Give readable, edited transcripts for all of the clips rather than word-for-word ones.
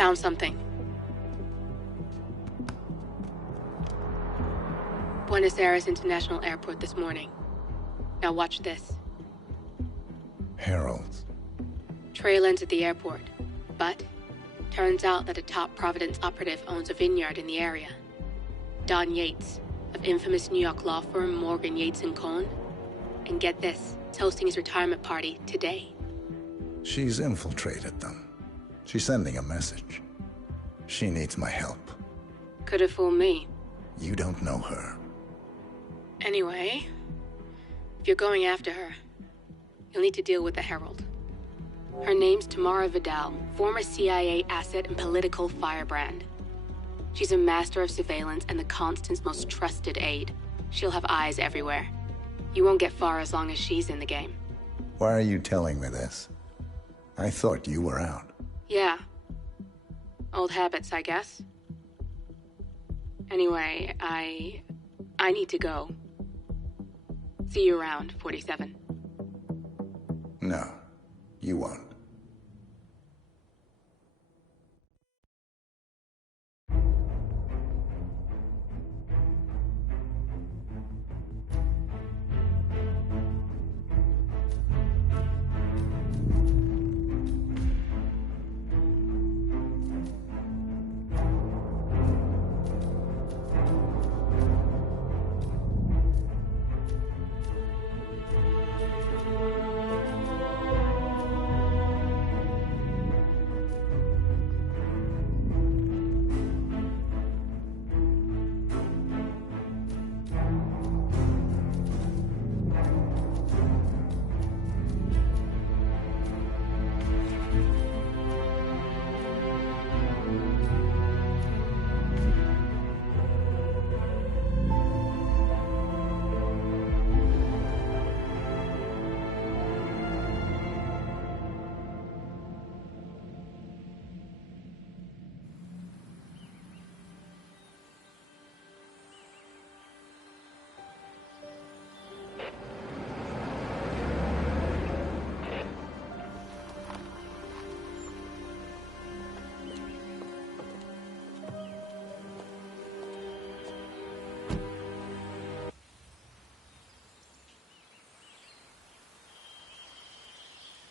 found something. Buenos Aires International Airport this morning. Now watch this. Heralds. Trail ends at the airport, but turns out that a top Providence operative owns a vineyard in the area. Don Yates, of infamous New York law firm Morgan, Yates & Cohn. And get this, it's hosting his retirement party today. She's infiltrated them. She's sending a message. She needs my help. Could have fooled me. You don't know her. Anyway, if you're going after her, you'll need to deal with the Herald. Her name's Tamara Vidal, former CIA asset and political firebrand. She's a master of surveillance and the Constant's most trusted aide. She'll have eyes everywhere. You won't get far as long as she's in the game. Why are you telling me this? I thought you were out. Yeah. Old habits, I guess. Anyway, I need to go. See you around, 47. No, you won't.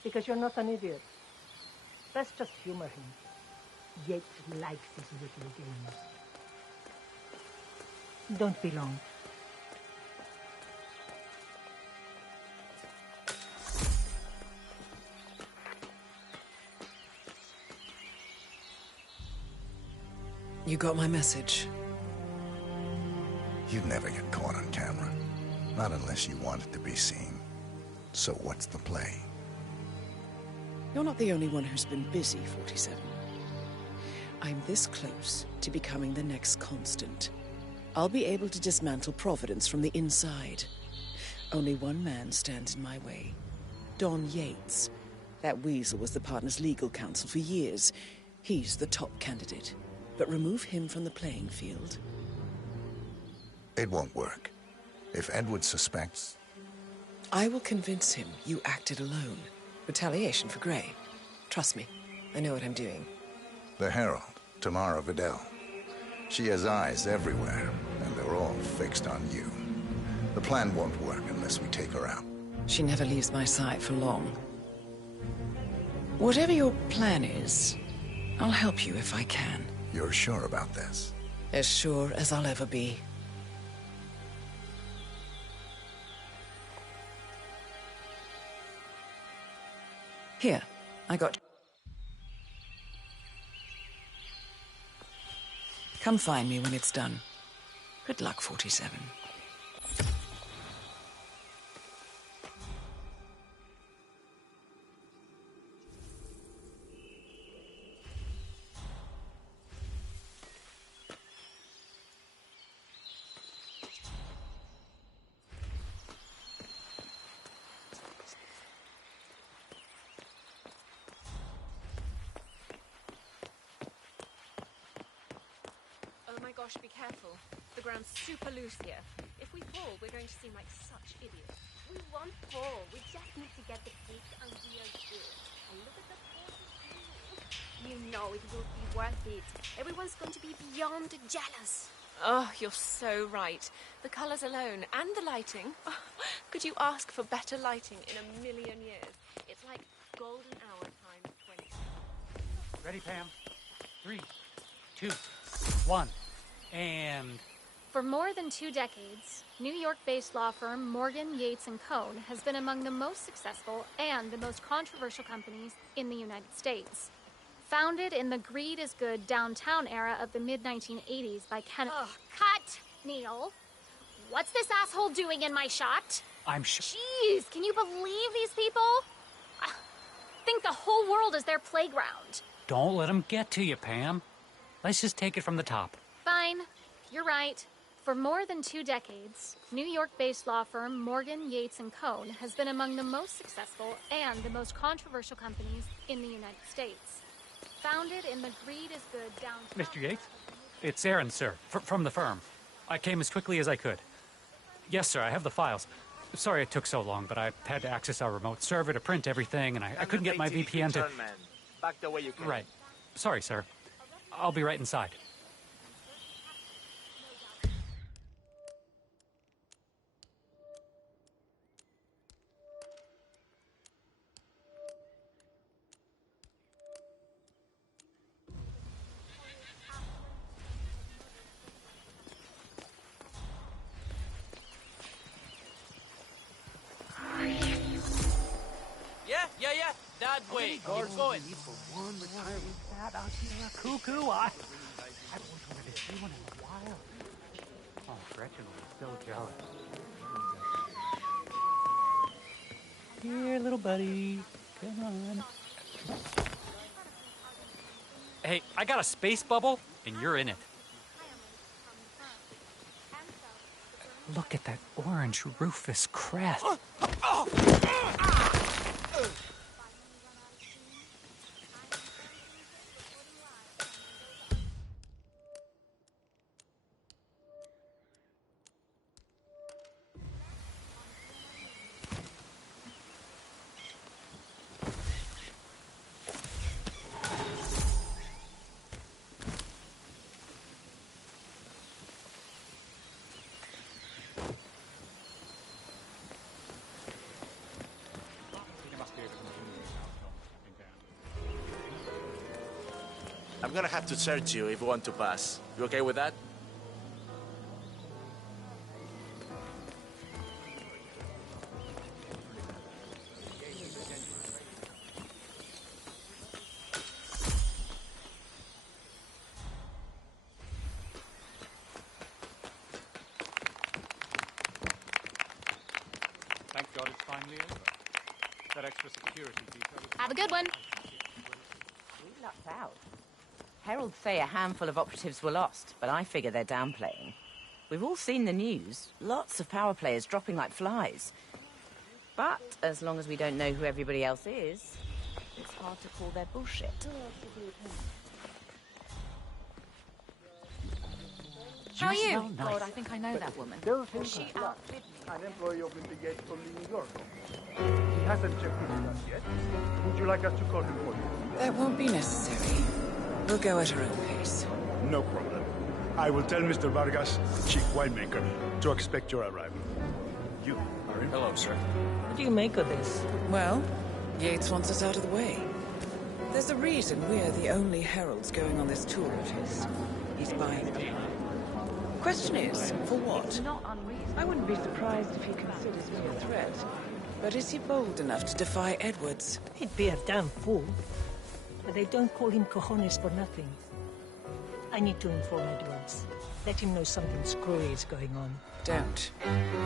Because you're not an idiot. Let's just humor him. Yates likes his little games. Don't be long. You got my message. You'd never get caught on camera. Not unless you wanted to be seen. So what's the play? You're not the only one who's been busy, 47. I'm this close to becoming the next Constant. I'll be able to dismantle Providence from the inside. Only one man stands in my way. Don Yates. That weasel was the partner's legal counsel for years. He's the top candidate. But remove him from the playing field. It won't work. If Edward suspects... I will convince him you acted alone. Retaliation for Grey. Trust me, I know what I'm doing. The Herald, Tamara Vidal. She has eyes everywhere, and they're all fixed on you. The plan won't work unless we take her out. She never leaves my side for long. Whatever your plan is, I'll help you if I can. You're sure about this? As sure as I'll ever be. Here, I got... Come find me when it's done. Good luck, 47. Gosh, be careful. The ground's super loose here. If we fall, we're going to seem like such idiots. We won't fall. We just need to get the kids and we are good. And look at the horses too. You know it will be worth it. Everyone's going to be beyond jealous. Oh, you're so right. The colours alone and the lighting. Oh, could you ask for better lighting in a million years? It's like golden hour time 20. Ready, Pam? 3, 2, 1, and... For more than 2 decades, New York-based law firm Morgan, Yates & Cohn has been among the most successful and the most controversial companies in the United States. Founded in the greed is good downtown era of the mid-1980s by Kenneth... Ugh, cut, Neil. What's this asshole doing in my shot? I'm sure... Jeez, can you believe these people? Think the whole world is their playground. Don't let him get to you, Pam. Let's just take it from the top. Fine, you're right. For more than 2 decades, New York-based law firm Morgan, Yates & Cohn has been among the most successful and the most controversial companies in the United States. Founded in the greed is good downtown... Mr. Yates? It's Aaron, sir, from the firm. I came as quickly as I could. Yes, sir, I have the files. Sorry it took so long, but I had to access our remote server to print everything, and I couldn't get my VPN to... Back the way you came. Right. Sorry, sir. I'll be right inside. Yeah. That way. Keep going. Cuckoo, I haven't wanted to see one in a while. Oh, Gretchen will be so jealous. Here, little buddy. Come on. Hey, I got a space bubble, and you're in it. Look at that orange Rufus crest. I'm gonna have to search you if you want to pass. You okay with that? Thank God it's finally over. That extra security detail. Have a good one. We lucked out. Heralds say a handful of operatives were lost, but I figure they're downplaying. We've all seen the news. Lots of power players dropping like flies. But as long as we don't know who everybody else is, it's hard to call their bullshit. How are you? Nice. God, I think I know that woman. She outdid me. An employee of the gate from New York. He hasn't checked in with us yet. Would you like us to call him for you? That won't be necessary. We'll go at our own pace. No problem. I will tell Mr. Vargas, Chief Winemaker, to expect your arrival. You are in. Hello, sir. What do you make of this? Well, Yates wants us out of the way. There's a reason we're the only heralds going on this tour of his. He's buying them. Question is, for what? Not unreasonable. I wouldn't be surprised if he considers me a threat. But is he bold enough to defy Edwards? He'd be a damn fool. But they don't call him cojones for nothing. I need to inform Edwards. Let him know something screwy is going on. Don't.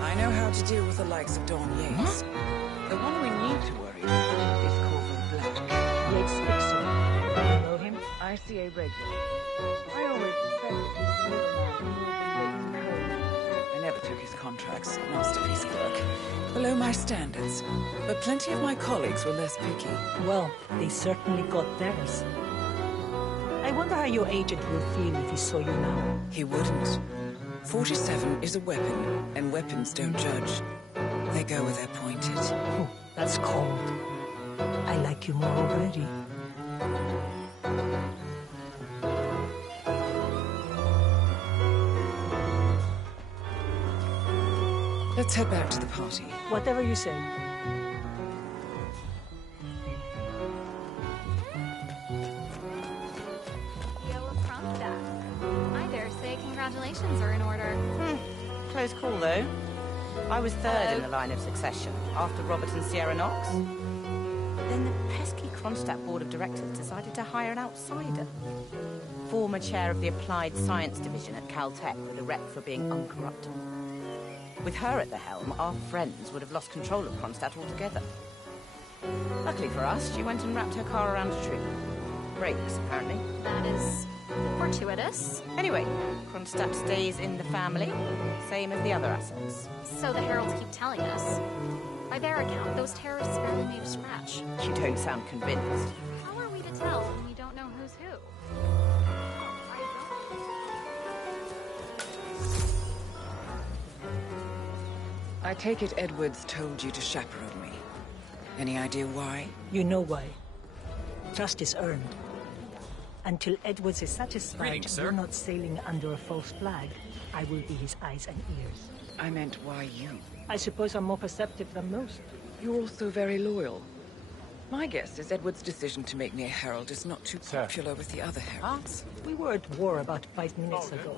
I know how to deal with the likes of Don Yates. The one we need to worry about is Corporal Black. Yates speaks so. You know him? ICA regular. I always suspected he was a middleman in Morgan Yates' code. I never took his contracts. Masterpiece work. Below my standards. But plenty of my colleagues were less picky. Well, they certainly got theirs. I wonder how your agent will feel if he saw you now. He wouldn't. 47 is a weapon, and weapons don't judge. They go where they're pointed. Oh, that's cold. I like you more already. Let's head back to the party. Whatever you say. I dare say congratulations are in order. Close call, though. I was third in the line of succession, after Robert and Sierra Knox. But then the pesky Kronstadt Board of Directors decided to hire an outsider. Former chair of the Applied Science Division at Caltech with a rep for being uncorruptible. With her at the helm, our friends would have lost control of Kronstadt altogether. Luckily for us, she went and wrapped her car around a tree. Brakes, apparently. That is fortuitous. Anyway, Kronstadt stays in the family, same as the other assets. So the heralds keep telling us. By their account, those terrorists barely made a scratch. You don't sound convinced. How are we to tell when we don't know who's who? I take it Edwards told you to chaperone me. Any idea why? You know why. Trust is earned. Until Edwards is satisfied Greetings, we're sir. not sailing under a false flag, I will be his eyes and ears. I meant why you. I suppose I'm more perceptive than most. You're also very loyal. My guess is Edward's decision to make me a herald is not too popular with the other heralds. We were at war about 5 minutes ago.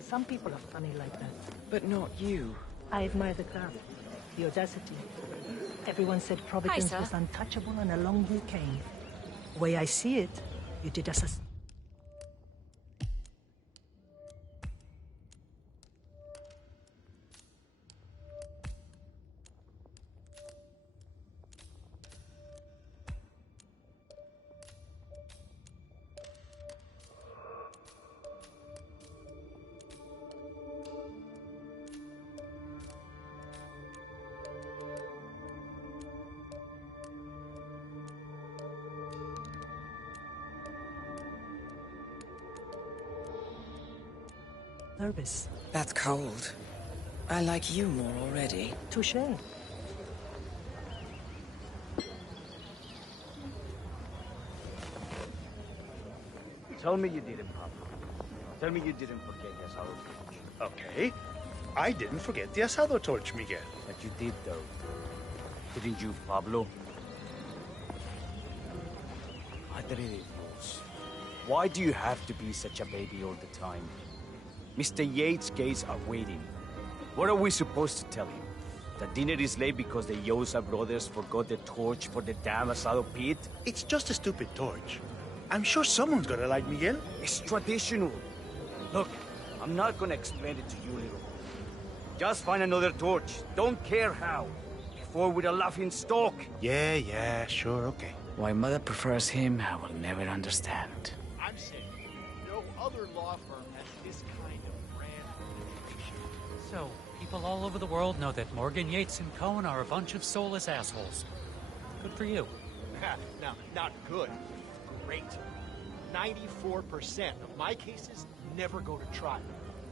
Some people are funny like that. But not you. I admire the craft, the audacity. Everyone said Providence sir. was untouchable, and along you came. The way I see it, you did us a... nervous. That's cold. I like you more already. Touché. Tell me you didn't, Pablo. Tell me you didn't forget the asado torch. Okay. I didn't forget the asado torch, Miguel. But you did, though. Didn't you, Pablo? Madre de Dios. Why do you have to be such a baby all the time? Mr. Yates' gates are waiting. What are we supposed to tell him? That dinner is late because the Yosa brothers forgot the torch for the damn asado pit? It's just a stupid torch. I'm sure someone's gonna light Miguel. It's traditional. Look, I'm not gonna explain it to you, little boy. Just find another torch. Don't care how. Before with a laughing stock. Yeah, sure, okay. Why Mother prefers him, I will never understand. I'm saying, no other law firm has this kind of brand reputation. So, people all over the world know that Morgan, Yates, and Cohn are a bunch of soulless assholes. Good for you. No, not good. Great. 94% of my cases never go to trial.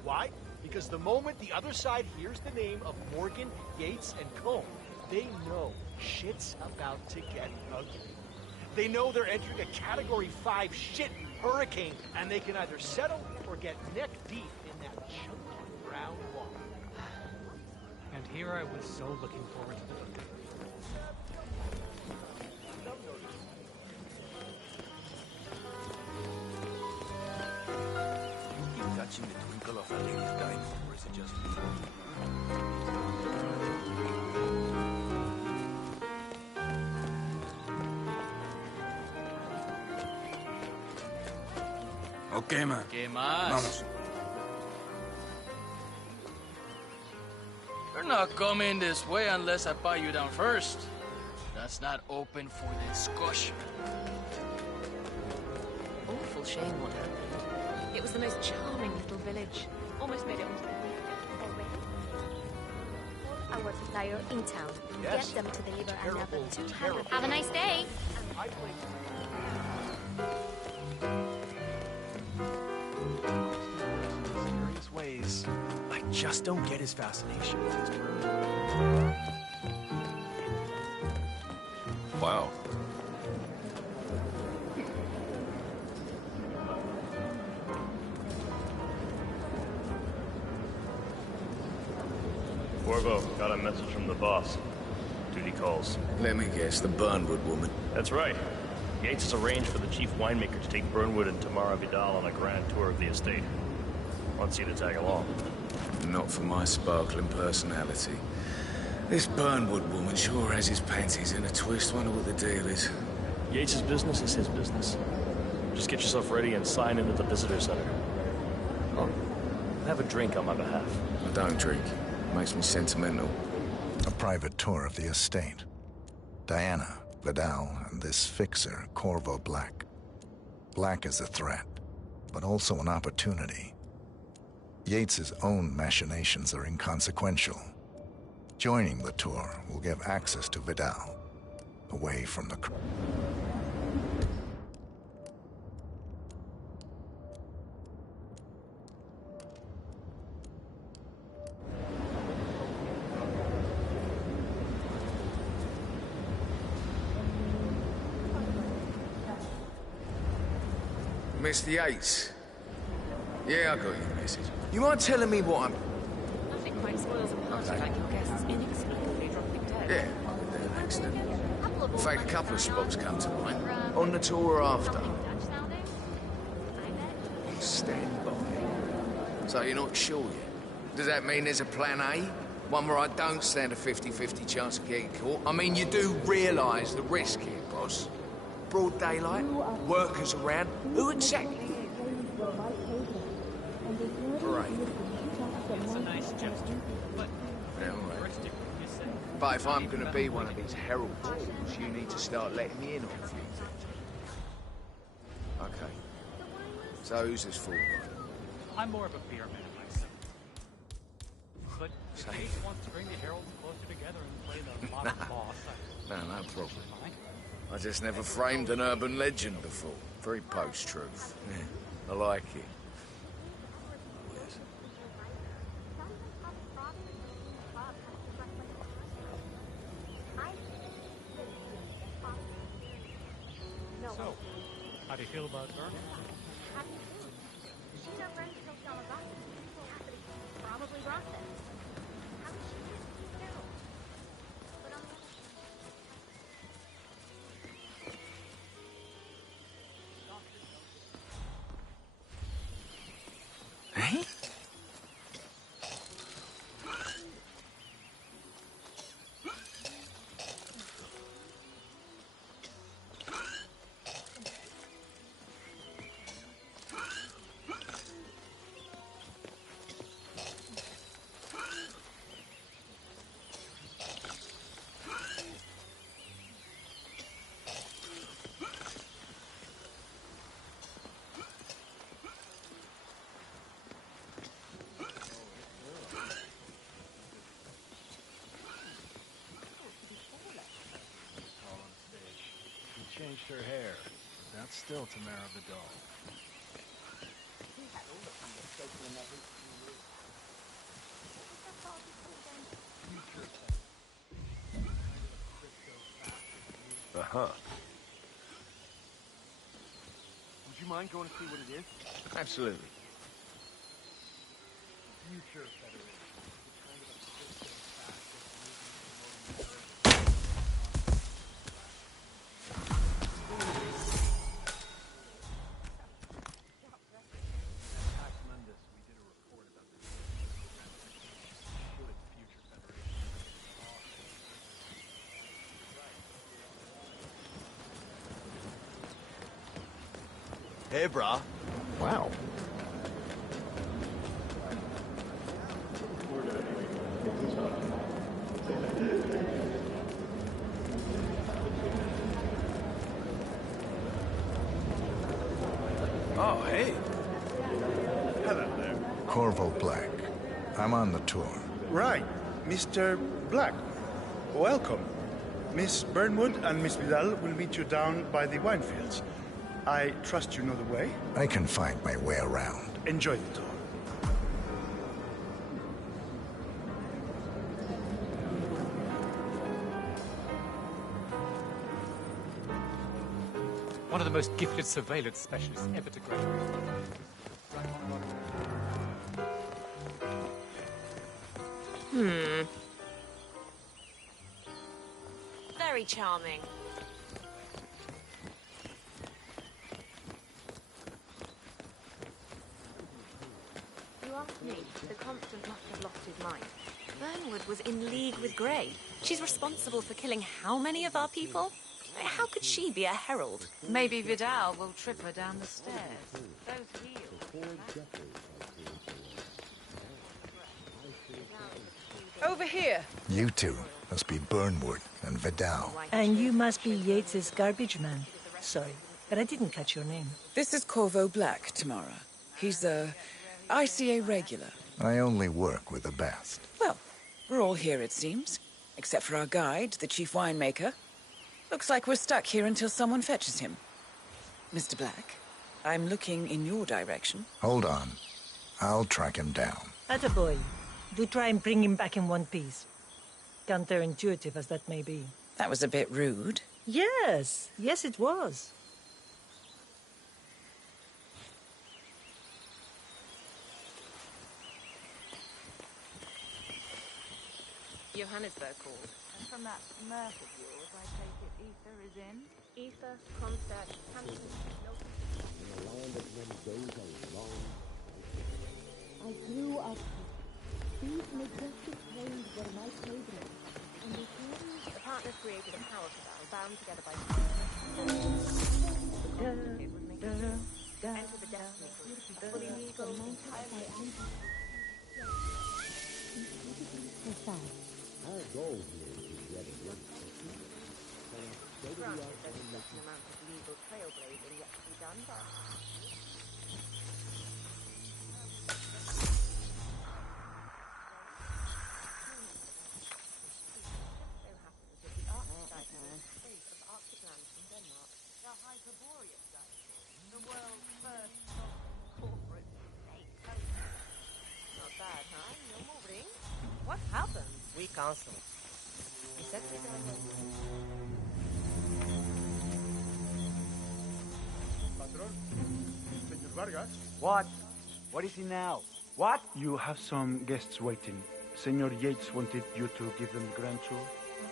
Why? Because the moment the other side hears the name of Morgan, Yates, and Cohn, they know shit's about to get ugly. They know they're entering a Category 5 shit hurricane, and they can either settle or get neck deep in that chunky brown water. And here I was so looking forward to the book. You catching the twinkle of a lady's dime, or is it just me? Okay, man. ¿Qué más? Vamos. You're not coming this way unless I buy you down first. That's not open for discussion. Awful shame what happened. It was the most charming little village. Almost made it into Our supplier in town. Yes. Get them to deliver Terrible, another 200. terrible. Have a nice day. I blame Mysterious ways. I just don't get his fascination with his bird. Wow. Corvo, got a message from the boss. Duty calls. Let me guess, the Burnwood woman. That's right. Yates has arranged for the chief winemaker to take Burnwood and Tamara Vidal on a grand tour of the estate. Wants you to tag along. Not for my sparkling personality. This Burnwood woman sure has his panties in a twist. Wonder what the deal is. Yates' business is his business. Just get yourself ready and sign into the visitor center. Oh, have a drink on my behalf. I don't drink. Makes me sentimental. A private tour of the estate. Diana, Vidal, and this fixer, Corvo Black. Black is a threat, but also an opportunity. Yates's own machinations are inconsequential. Joining the tour will give access to Vidal, away from the crew. Mr. Yates. Yeah, I got your message. You mind telling me what I'm... Nothing quite spoils a party like your guests inexplicably dropping dead. Yeah, a bit of accident. In fact, a couple of spots come to mind. On the tour or after. Stand by. So you're not sure yet? Does that mean there's a plan A? One where I don't stand a 50-50 chance of getting caught? I mean, you do realise the risk here, boss. Broad daylight, workers around. Who exactly? Right. It's a nice gesture, but... Yeah, right. But if I'm going to be one of these herald tours, you need to start letting me in on a few things. Okay. So who's this for? I'm more of a beer man myself. But if Say. Yates wants to bring the heralds closer together and play the modern boss, No problem. I just never framed an urban legend before. Very post-truth. Yeah, I like it. So, how do you feel about Vern? She's our friend who helped all of us. Probably brought this. How did she just know? But on the Hey? Changed her hair. That's still Tamara Vidal. Uh-huh. Would you mind going to see what it is? Absolutely. Future Federation. Hey, brah. Wow. Oh, hey. Hello there. Corvo Black. I'm on the tour. Right, Mr. Black. Welcome. Miss Burnwood and Miss Vidal will meet you down by the wine fields. I trust you know the way? I can find my way around. Enjoy the tour. One of the most gifted surveillance specialists ever to graduate. Very charming. You ask me, the Constant must have lost his mind. Burnwood was in league with Grey. She's responsible for killing how many of our people? How could she be a herald? Maybe Vidal will trip her down the stairs. Those heels. Over here. You two must be Burnwood and Vidal. And you must be Yates's garbage man. Sorry, but I didn't catch your name. This is Corvo Black, Tamara. He's a ICA regular. I only work with the best. Well, we're all here, it seems. Except for our guide, the chief winemaker. Looks like we're stuck here until someone fetches him. Mr. Black, I'm looking in your direction. Hold on. I'll track him down. Attaboy. Do try and bring him back in one piece. Counterintuitive as that may be. That was a bit rude. Yes. Yes, it was. Johannesburg called. And from that mirth of yours, I take it Ether is in? Ether, Kronstadt, Hampton, I grew up. These majestic plains were my playground, and they carried the partners created a power cabal bound together by it would make enter the destiny group, fully legal, Our goal here is to get it right. granted there's a certain amount of legal trailblazing yet to be done, but The world's first corporate snake. not bad, huh? You're moving. What happened? We cancel. You said we Patron, Senor Vargas. What? What is it now? What? You have some guests waiting. Senor Yates wanted you to give them the grand tour.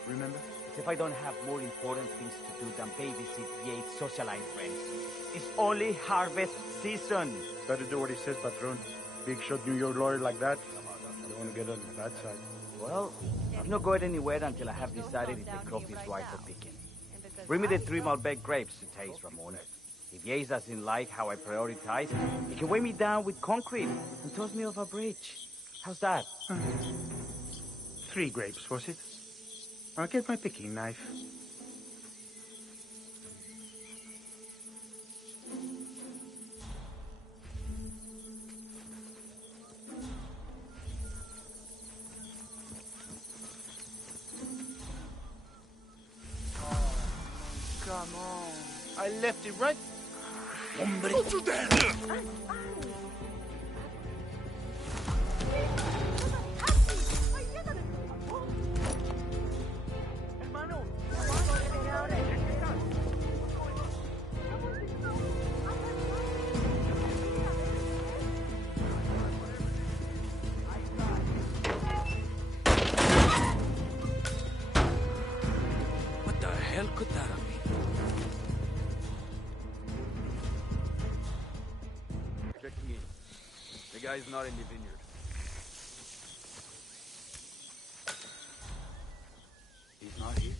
Remember? As if I don't have more important things to do than babysit Yates' socialite friends. It's only harvest season. Better do what he says, Patron. Big shot New York lawyer like that. I don't want to get on the bad side. Well, I'm not going anywhere until I have decided if the crop is right for picking. Bring me the 3 Malbec grapes to taste, Ramon. If Yates doesn't like how I prioritize, he can weigh me down with concrete and toss me off a bridge. How's that? 3 grapes, was it? I'll get my picking knife. Come on. I left it right. Hombre. What the hell could that have been? Checking in. The guy's not in the vineyard. He's not here.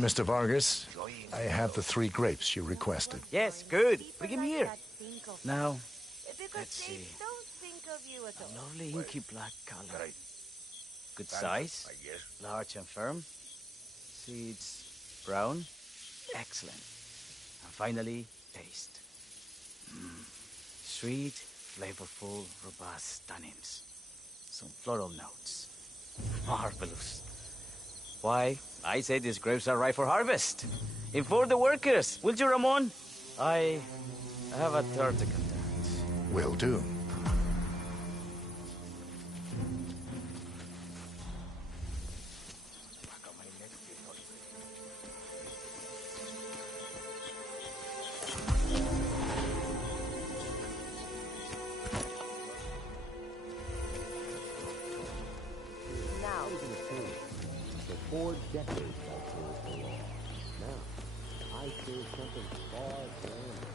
Mr. Vargas, I have the 3 grapes you requested. Yes, good. Bring him here. Now, let's see. A lovely inky black color. Good size, large and firm. Seeds, brown. Excellent. And finally, taste. Sweet, flavorful, robust tannins. Some floral notes. Marvelous. Why, I say these grapes are ripe for harvest. Inform the workers, will you, Ramon? I have a third to conduct. Will do. For 4 decades I've served so long. Now, I serve something far grander.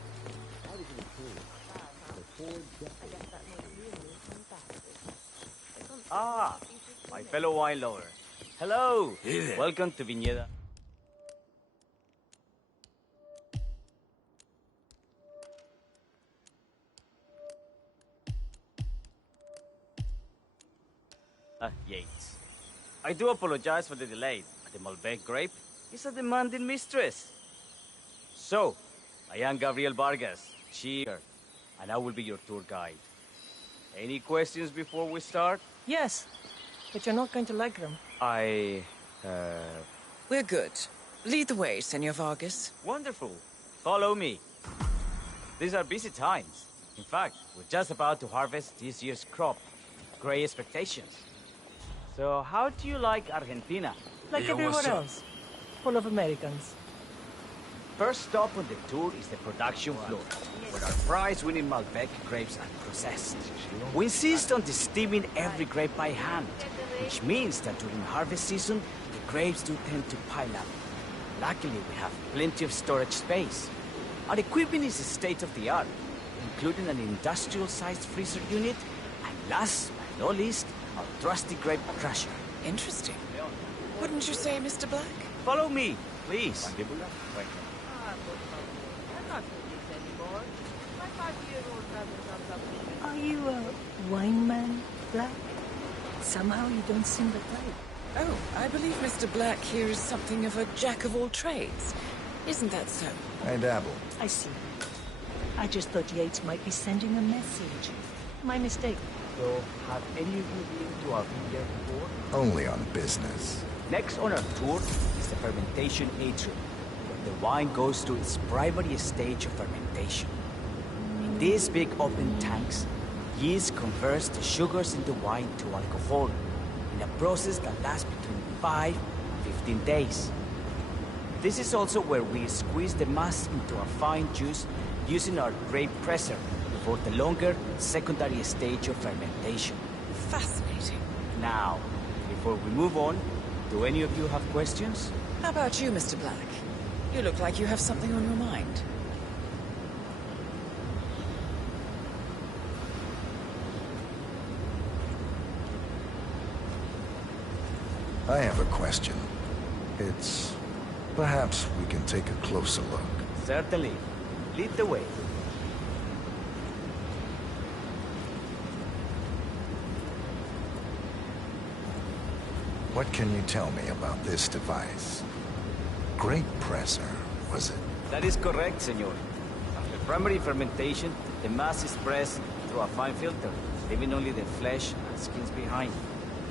I was in the team for 4 decades. Ah, my fellow wine lover. Hello. Hey there. Welcome to Viñeda. Yates. I do apologize for the delay, but the Malbec grape is a demanding mistress. So, I am Gabriel Vargas, cheer, and I will be your tour guide. Any questions before we start? Yes, but you're not going to like them. We're good. Lead the way, Senor Vargas. Wonderful. Follow me. These are busy times. In fact, we're just about to harvest this year's crop. Great expectations. So, how do you like Argentina? Like everywhere else. Full of Americans. First stop on the tour is the production floor, where our prize-winning Malbec grapes are processed. We insist on steaming every grape by hand, which means that during harvest season, the grapes do tend to pile up. Luckily, we have plenty of storage space. Our equipment is state-of-the-art, including an industrial-sized freezer unit, and last but not least, our trusty grape crusher. Interesting. Wouldn't you say, Mr. Black? Follow me, please. Are you a wine man, Black? Somehow you don't seem that way. Oh, I believe Mr. Black here is something of a jack-of-all-trades. Isn't that so? I dabble. I see. I just thought Yates might be sending a message. My mistake. So, have any of you been to our vineyard before? Only on business. Next on our tour is the fermentation atrium, where the wine goes through its primary stage of fermentation. In these big open tanks, yeast converts the sugars in the wine to alcohol, in a process that lasts between 5 and 15 days. This is also where we squeeze the mass into a fine juice using our grape presser for the longer secondary stage of fermentation. Fascinating. Now, before we move on, do any of you have questions? How about you, Mr. Black? You look like you have something on your mind. I have a question. It's... perhaps we can take a closer look. Certainly. Lead the way. What can you tell me about this device? Grape presser, was it? That is correct, senor. After primary fermentation, the mass is pressed through a fine filter, leaving only the flesh and skins behind.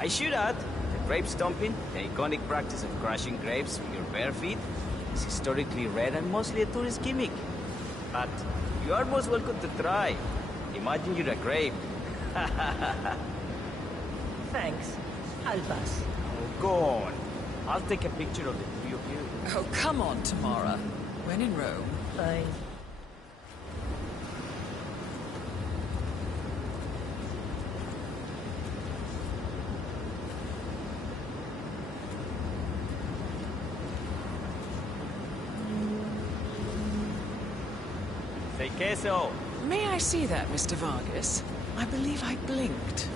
I should add, the grape stomping, the iconic practice of crushing grapes with your bare feet, is historically rare and mostly a tourist gimmick. But you are most welcome to try. Imagine you're a grape. Thanks. I'll pass. Oh, go on. I'll take a picture of the three of you. Oh, come on, Tamara. When in Rome. Fine. Say queso. May I see that, Mr. Vargas? I believe I blinked.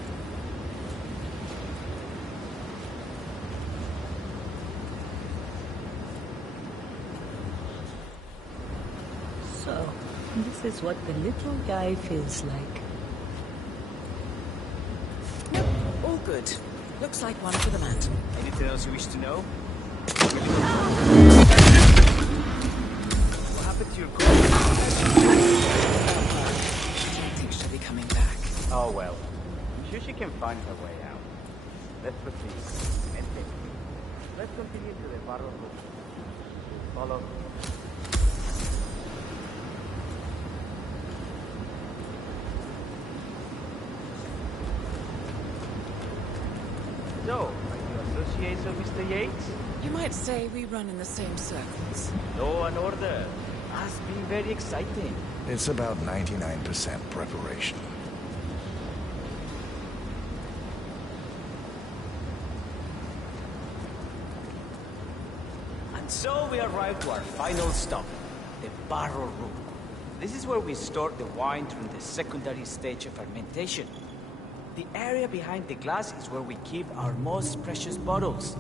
This is what the little guy feels like. Nope, all good. Looks like one for the mantle. Anything else you wish to know? What happened to your girl? I think she'll be coming back. Oh well. I'm sure she can find her way out. Let's proceed. Let's continue to the barrel room. Follow. So, are you associates of Mr. Yates? You might say we run in the same circles. Law and order. Must be very exciting. It's about 99% preparation. And so we arrive to our final stop, the barrel room. This is where we store the wine during the secondary stage of fermentation. The area behind the glass is where we keep our most precious bottles,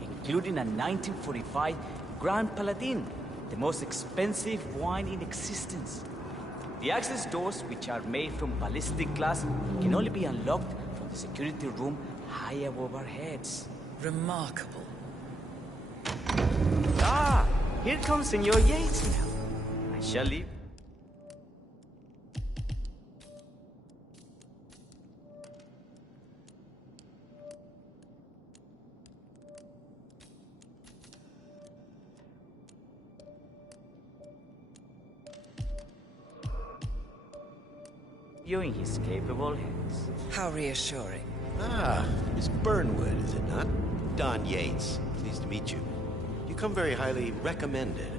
including a 1945 Grand Paladin, the most expensive wine in existence. The access doors, which are made from ballistic glass, can only be unlocked from the security room high above our heads. Remarkable. Ah, here comes Senor Yates now. I shall leave. You in his capable hands. How reassuring. Ah, Miss Burnwood, is it not? Don Yates. Pleased to meet you. You come very highly recommended.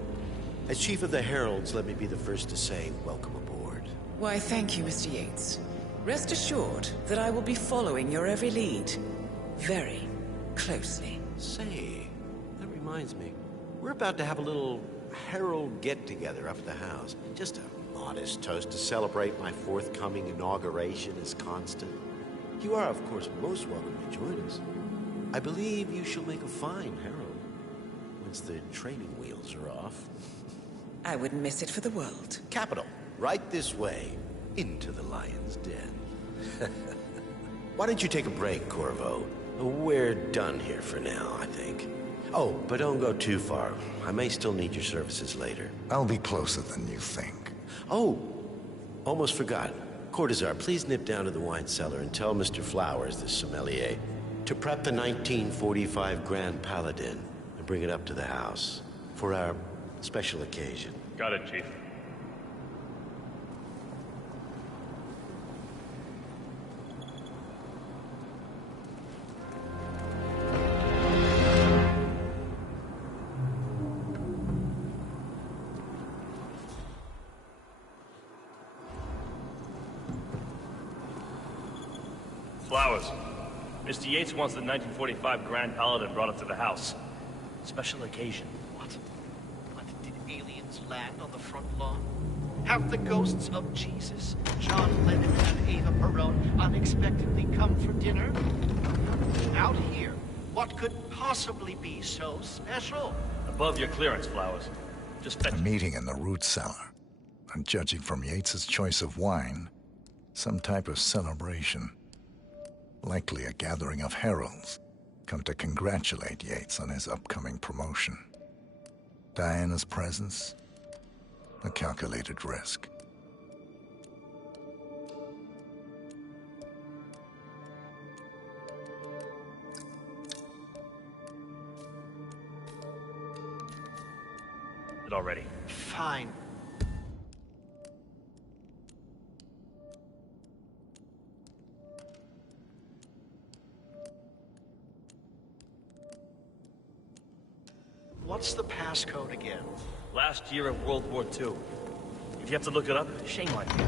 As Chief of the Heralds, let me be the first to say welcome aboard. Why, thank you, Mr. Yates. Rest assured that I will be following your every lead. Very closely. Say, that reminds me. We're about to have a little Herald get-together up at the house. Just a modest toast to celebrate my forthcoming inauguration as Constant. You are, of course, most welcome to join us. I believe you shall make a fine Herald, once the training wheels are off. I wouldn't miss it for the world. Capital. Right this way, into the lion's den. Why don't you take a break, Corvo? We're done here for now, I think. Oh, but don't go too far. I may still need your services later. I'll be closer than you think. Oh, almost forgot. Cortazar, please nip down to the wine cellar and tell Mr. Flowers, the sommelier, to prep the 1945 Grand Paladin and bring it up to the house for our special occasion. Got it, Chief. Flowers. Mr. Yates wants the 1945 Grand Paladin brought up to the house. Special occasion. What? Did aliens land on the front lawn? Have the ghosts of Jesus, John Lennon, and Eva Perón unexpectedly come for dinner? Out here, what could possibly be so special? Above your clearance, Flowers. Just fetch. A meeting in the root cellar. And judging from Yates's choice of wine, some type of celebration. Likely a gathering of heralds, come to congratulate Yates on his upcoming promotion. Diana's presence, a calculated risk. It already. Fine. What's the passcode again? Last year of World War II. If you have to look it up, shame on you.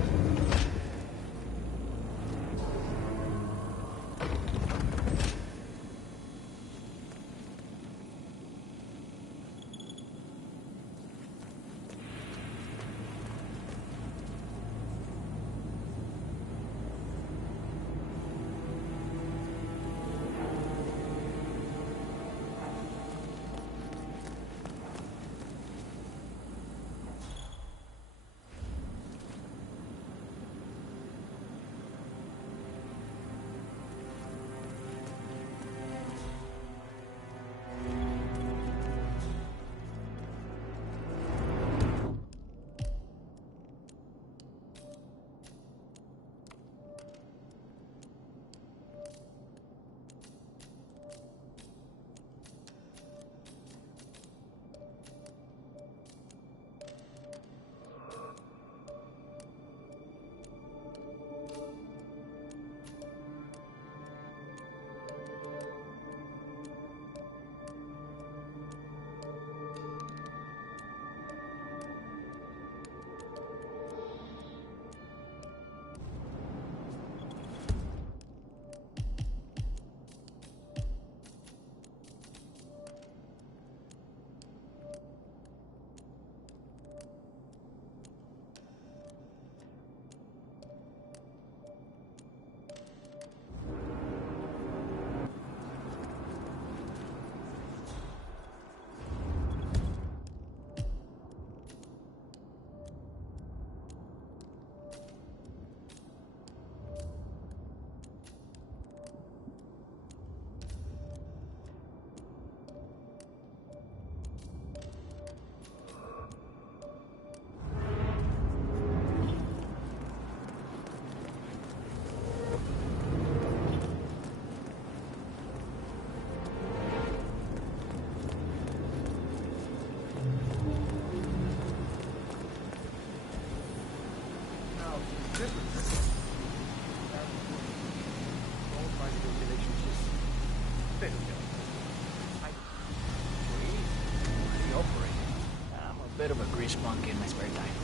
I'm a bit of a grease monkey in my spare time.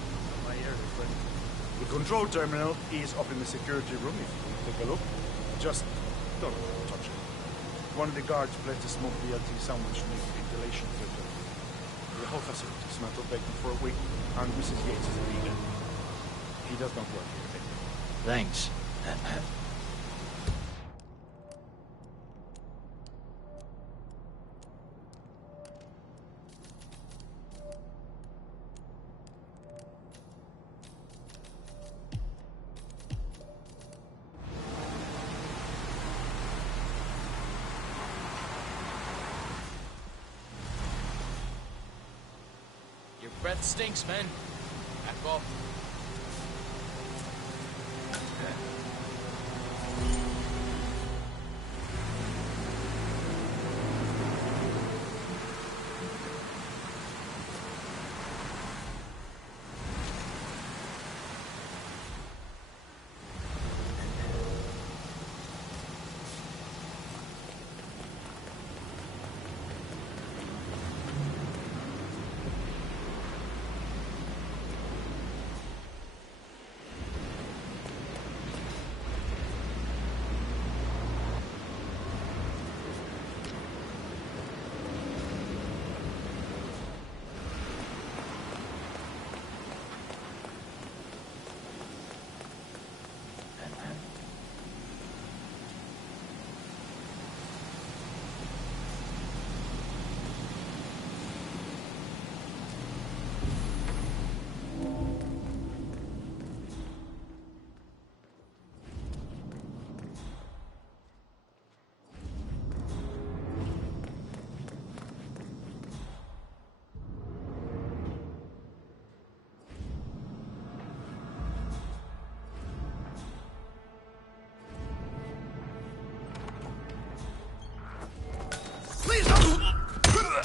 The control terminal is up in the security room if you want to take a look. Just don't touch it. One of the guards placed a smoke VLT sandwich to make the ventilation filter. The whole facility smelled of bacon for a week, and Mrs. Yates is a vegan. He does not work here. Thanks. Your breath stinks, man. Back off.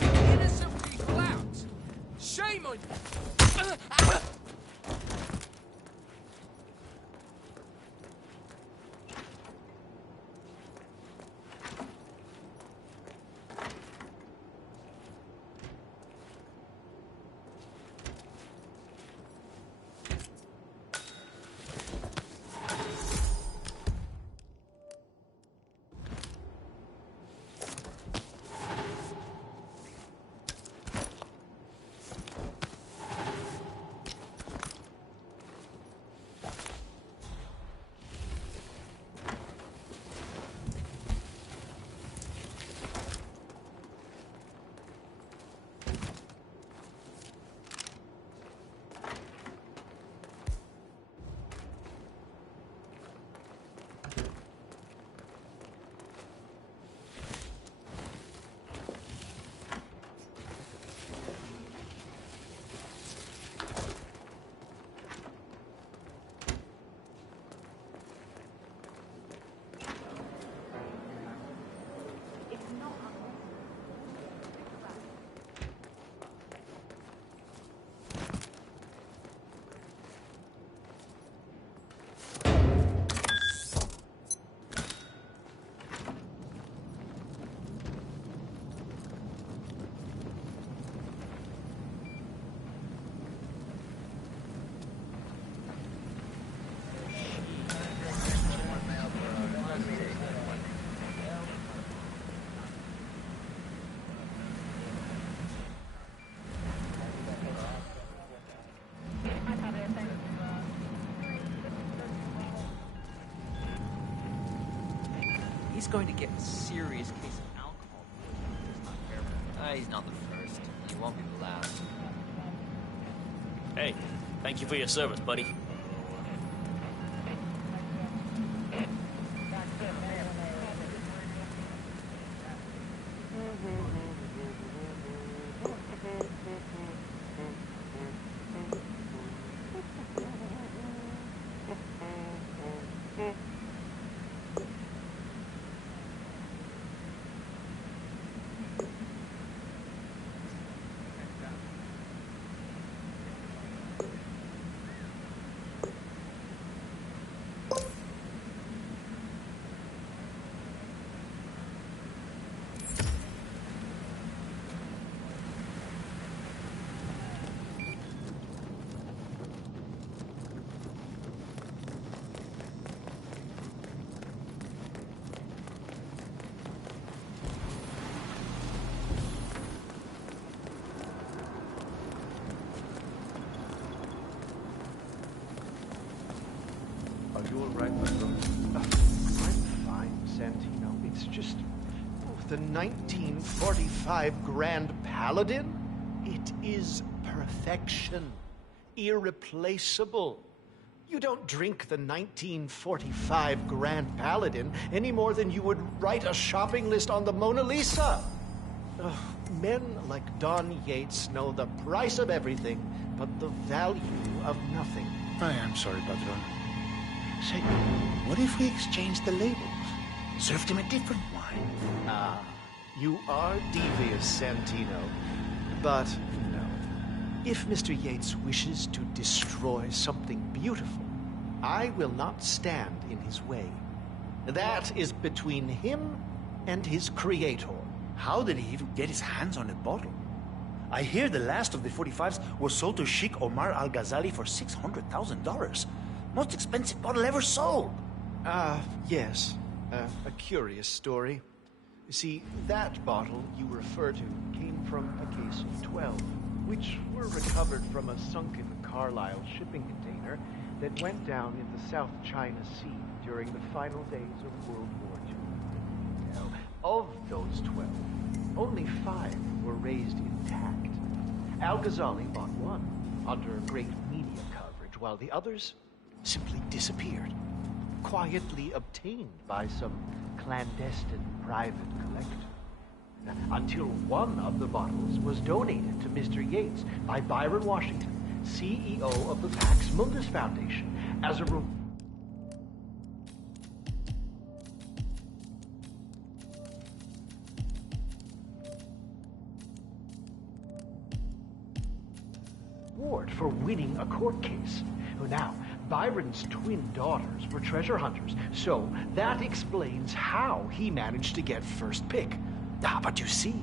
Innocent people out! Shame on you! He's going to get a serious case of alcohol. He's not careful. He's not the first. He won't be the last. Hey, thank you for your service, buddy. right, Patron? I'm fine, Santino. It's just the 1945 Grand Paladin. It is perfection, irreplaceable. You don't drink the 1945 Grand Paladin any more than you would write a shopping list on the Mona Lisa. Men like Don Yates know the price of everything, but the value of nothing. I am sorry, Patron. Say, what if we exchanged the labels? Served him a different wine? Ah, you are devious, Santino. But no. If Mr. Yates wishes to destroy something beautiful, I will not stand in his way. That is between him and his creator. How did he even get his hands on a bottle? I hear the last of the 45s was sold to Sheikh Omar Al-Ghazali for $600,000. Most expensive bottle ever sold. Yes. A curious story. You see, that bottle you refer to came from a case of 12, which were recovered from a sunken Carlisle shipping container that went down in the South China Sea during the final days of World War II. Now, of those 12, only 5 were raised intact. Al-Ghazali bought one under great media coverage, while the others simply disappeared, quietly obtained by some clandestine private collector. Until one of the bottles was donated to Mr. Yates by Byron Washington, CEO of the Pax Mundus Foundation, as a reward for winning a court case. Now, Byron's twin daughters were treasure hunters, so that explains how he managed to get first pick. But you see,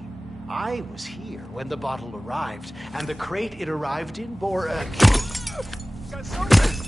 I was here when the bottle arrived, and the crate it arrived in bore a... Got something!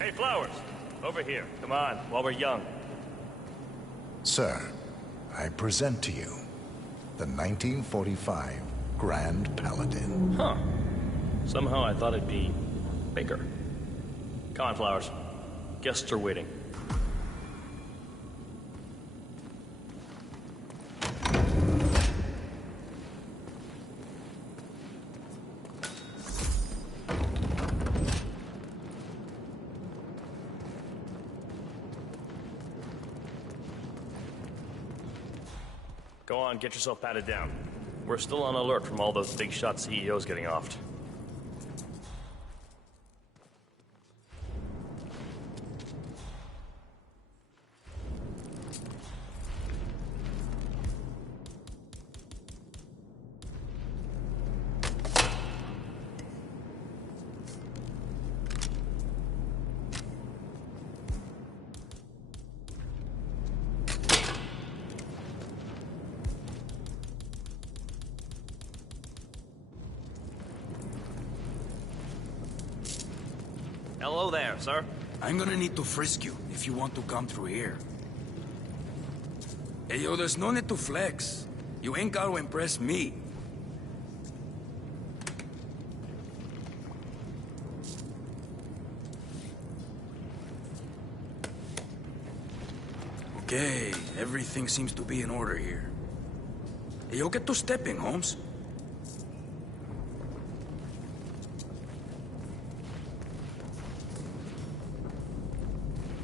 Hey, Flowers! Over here. Come on, while we're young. Sir, I present to you the 1945 Grand Paladin. Huh. Somehow I thought it'd be bigger. Come on, Flowers. Guests are waiting. Go on, get yourself patted down. We're still on alert from all those big shot CEOs getting offed. Hello there, sir. I'm gonna need to frisk you if you want to come through here. Hey, yo, there's no need to flex. You ain't gotta impress me. Okay, everything seems to be in order here. Hey, yo, get to stepping, Holmes.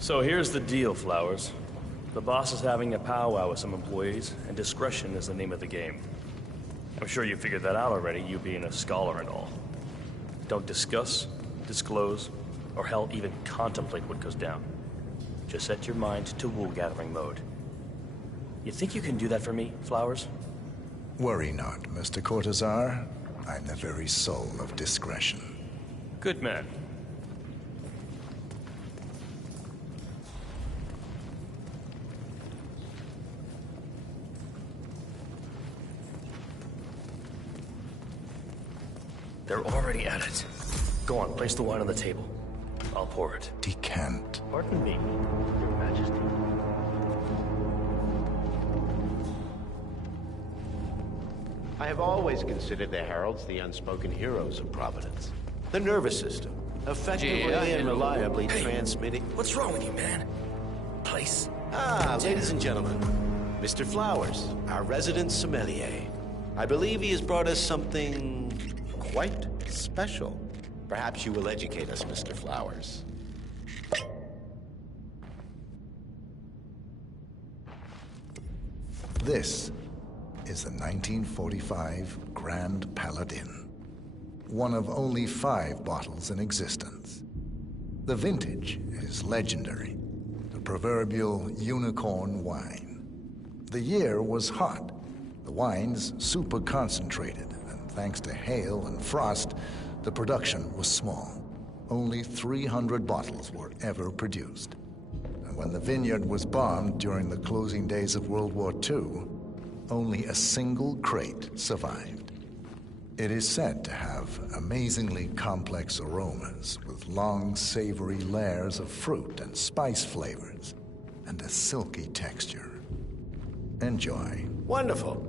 So here's the deal, Flowers. The boss is having a powwow with some employees, and discretion is the name of the game. I'm sure you figured that out already, you being a scholar and all. Don't discuss, disclose, or hell, even contemplate what goes down. Just set your mind to wool-gathering mode. You think you can do that for me, Flowers? Worry not, Mr. Cortazar. I'm the very soul of discretion. Good man. They're already at it. Go on, place the wine on the table. I'll pour it. Decant. Pardon me, Your Majesty. I have always considered the heralds the unspoken heroes of Providence. The nervous system, effectively and reliably transmitting... What's wrong with you, man? Place. Ladies and gentlemen, Mr. Flowers, our resident sommelier. I believe he has brought us something quite special. Perhaps you will educate us, Mr. Flowers. This is the 1945 Grand Paladin, one of only 5 bottles in existence. The vintage is legendary, the proverbial unicorn wine. The year was hot, the wine's super concentrated, and thanks to hail and frost, the production was small. Only 300 bottles were ever produced. And when the vineyard was bombed during the closing days of World War II, only a single crate survived. It is said to have amazingly complex aromas with long, savory layers of fruit and spice flavors, and a silky texture. Enjoy. Wonderful.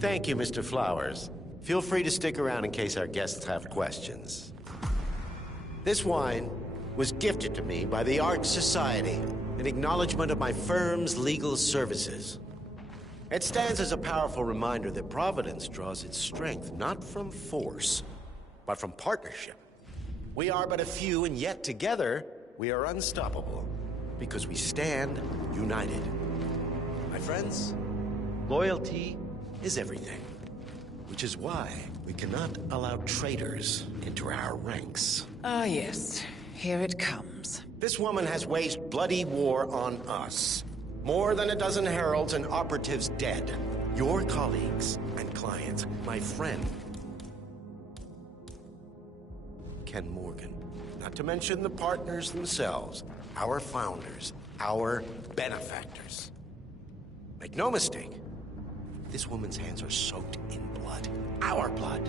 Thank you, Mr. Flowers. Feel free to stick around in case our guests have questions. This wine was gifted to me by the Art Society in acknowledgement of my firm's legal services. It stands as a powerful reminder that Providence draws its strength not from force, but from partnership. We are but a few, and yet together we are unstoppable because we stand united. My friends, loyalty is everything, which is why we cannot allow traitors into our ranks. Ah, yes. Here it comes. This woman has waged bloody war on us. More than a dozen heralds and operatives dead. Your colleagues and clients, my friend, Ken Morgan. Not to mention the partners themselves, our founders, our benefactors. Make no mistake, this woman's hands are soaked in blood. Our blood.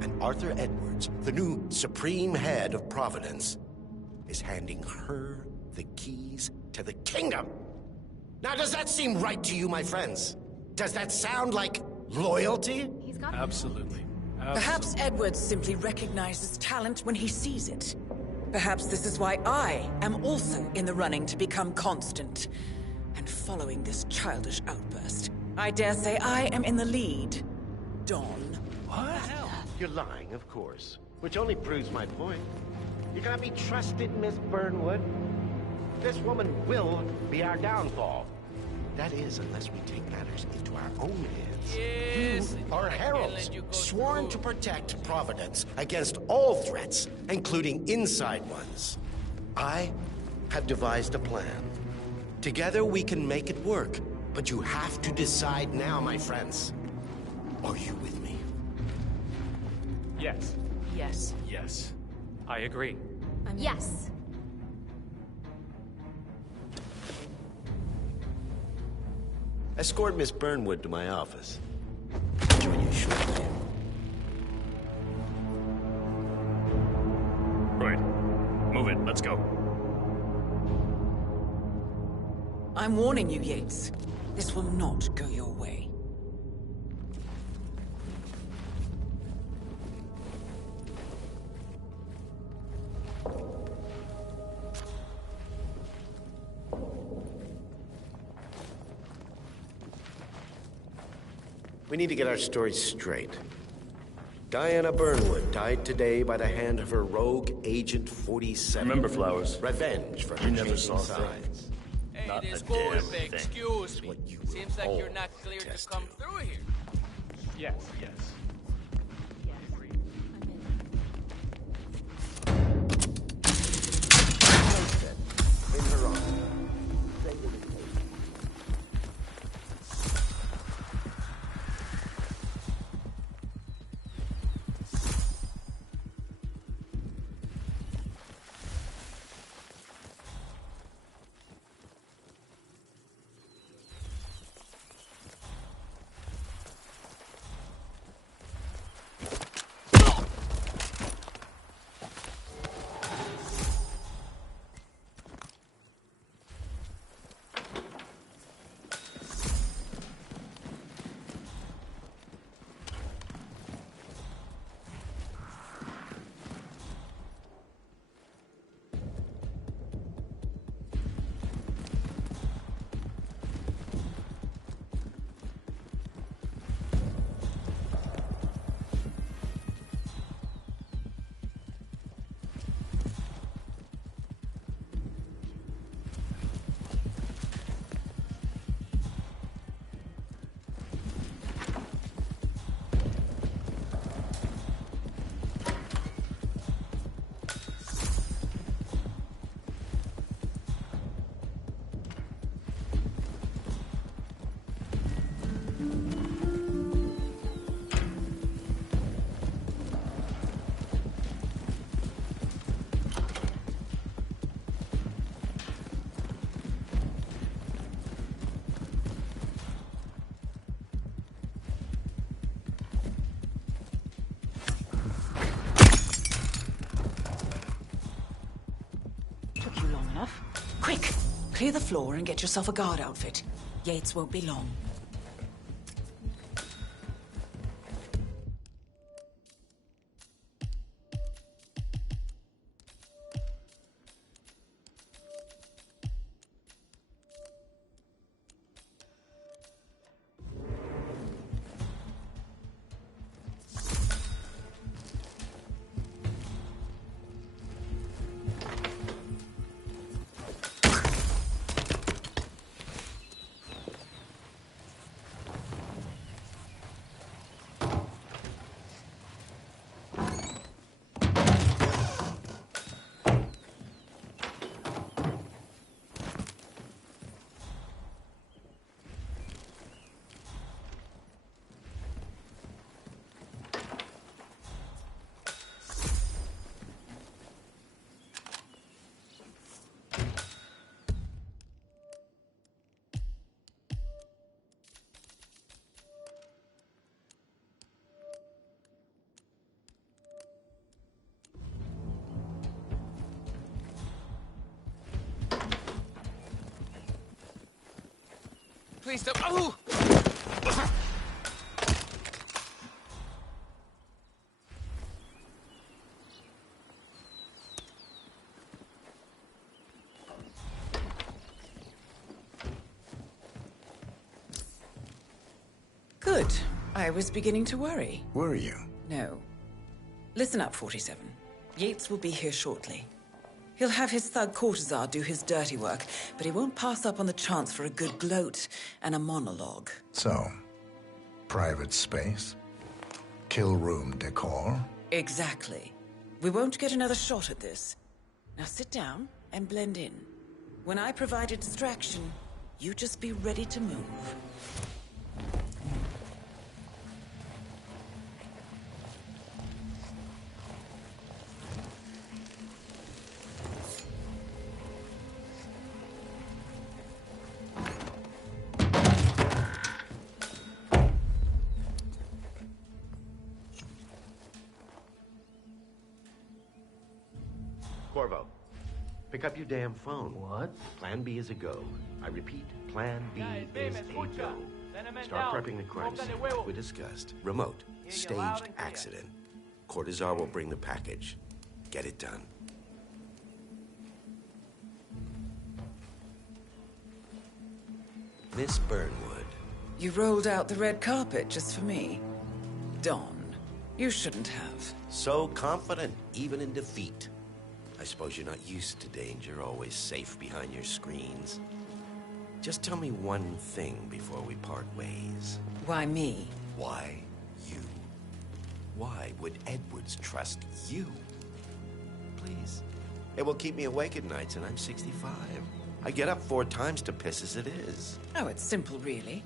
And Arthur Edwards, the new supreme head of Providence, is handing her the keys to the kingdom. Now, does that seem right to you, my friends? Does that sound like loyalty? Absolutely. Perhaps Edwards simply recognizes talent when he sees it. Perhaps this is why I am also in the running to become constant. And following this childish outburst, I dare say I am in the lead. Dawn. What? You're lying, of course. Which only proves my point. You cannot be trusted, Miss Burnwood. This woman will be our downfall. That is, unless we take matters into our own hands. Yes, You are I can't heralds, let you go sworn to through. protect Providence against all threats, including inside ones. I have devised a plan. Together we can make it work, but you have to decide now, my friends. Are you with me? Yes. Yes. Yes. I agree. Yes. Escort Miss Burnwood to my office. Join you shortly. Right. Move it. Let's go. I'm warning you, Yates. This will not go your way. We need to get our stories straight. Diana Burnwood died today by the hand of her rogue Agent 47. Remember, Flowers. Revenge for her You never changing saw sides. Hey, Not a disculpe, damn thing. excuse me. Seems like you're not clear to attest come through here. Yes, yes. In her honor. Quick! Clear the floor and get yourself a guard outfit. Yates won't be long. Please don't. Oh! Good. I was beginning to worry. Were you? No. Listen up, 47. Yates will be here shortly. He'll have his thug Cortazar do his dirty work, but he won't pass up on the chance for a good gloat and a monologue. So, private space? Kill room decor? Exactly. We won't get another shot at this. Now sit down and blend in. When I provide a distraction, you just be ready to move. Corvo, pick up your damn phone. What? Plan B is a go. I repeat, Plan B is a go. Start prepping the crime scene. We discussed. Remote. Staged accident. Cortazar will bring the package. Get it done. Miss Burnwood. You rolled out the red carpet just for me. Don, you shouldn't have. So confident, even in defeat. I suppose you're not used to danger, always safe behind your screens. Just tell me one thing before we part ways. Why me? Why you? Why would Edwards trust you? Please. It will keep me awake at nights, and I'm 65. I get up 4 times to piss as it is. Oh, it's simple, really.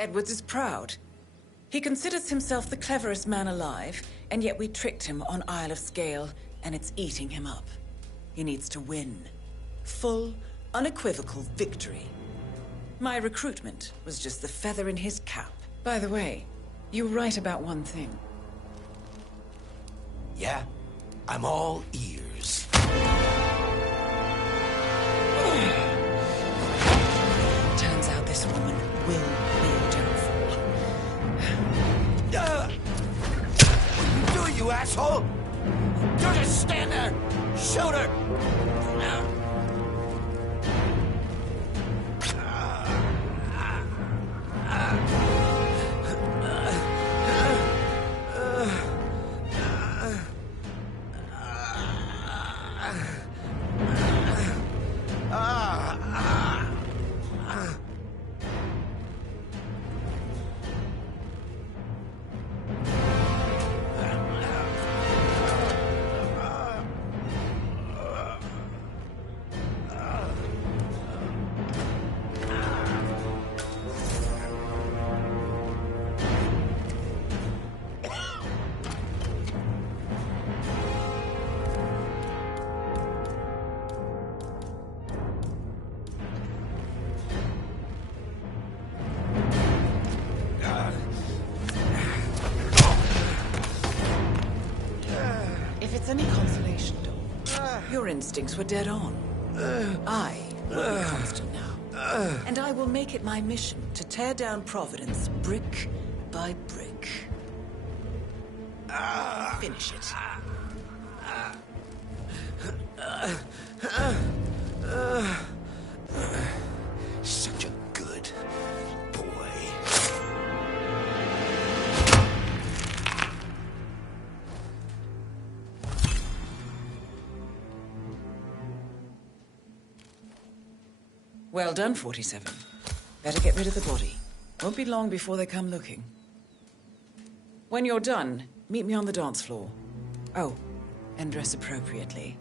Edwards is proud. He considers himself the cleverest man alive, and yet we tricked him on Isle of Scale, and it's eating him up. He needs to win. Full, unequivocal victory. My recruitment was just the feather in his cap. By the way, you were right about one thing. Yeah? I'm all ears. Turns out this woman will be your downfall. What are you doing, you asshole? Don't just stand there! Shoot her! Any consolation, Dawn? Your instincts were dead on. I will be constant now. And I will make it my mission to tear down Providence brick by brick. Finish it. Such a good boy. Well done, 47. Better get rid of the body. Won't be long before they come looking. When you're done, meet me on the dance floor. Oh, and dress appropriately.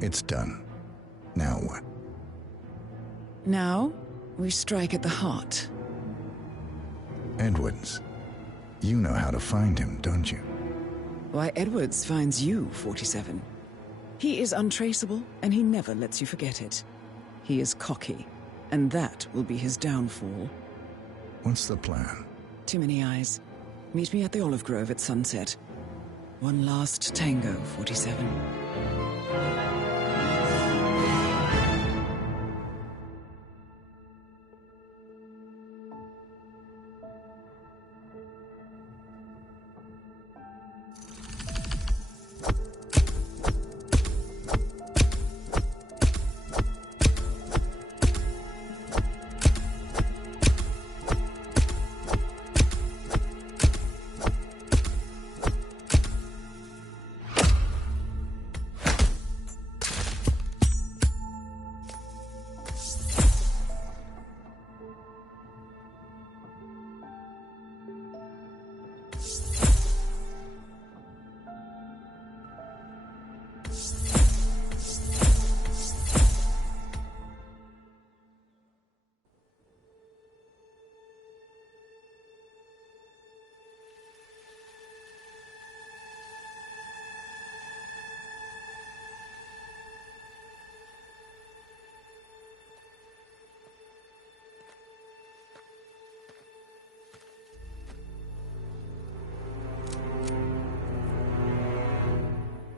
It's done. Now what? Now, we strike at the heart. Edwards. You know how to find him, don't you? Why, Edwards finds you, 47. He is untraceable, and he never lets you forget it. He is cocky, and that will be his downfall. What's the plan? Too many eyes. Meet me at the Olive Grove at sunset. One last tango, 47.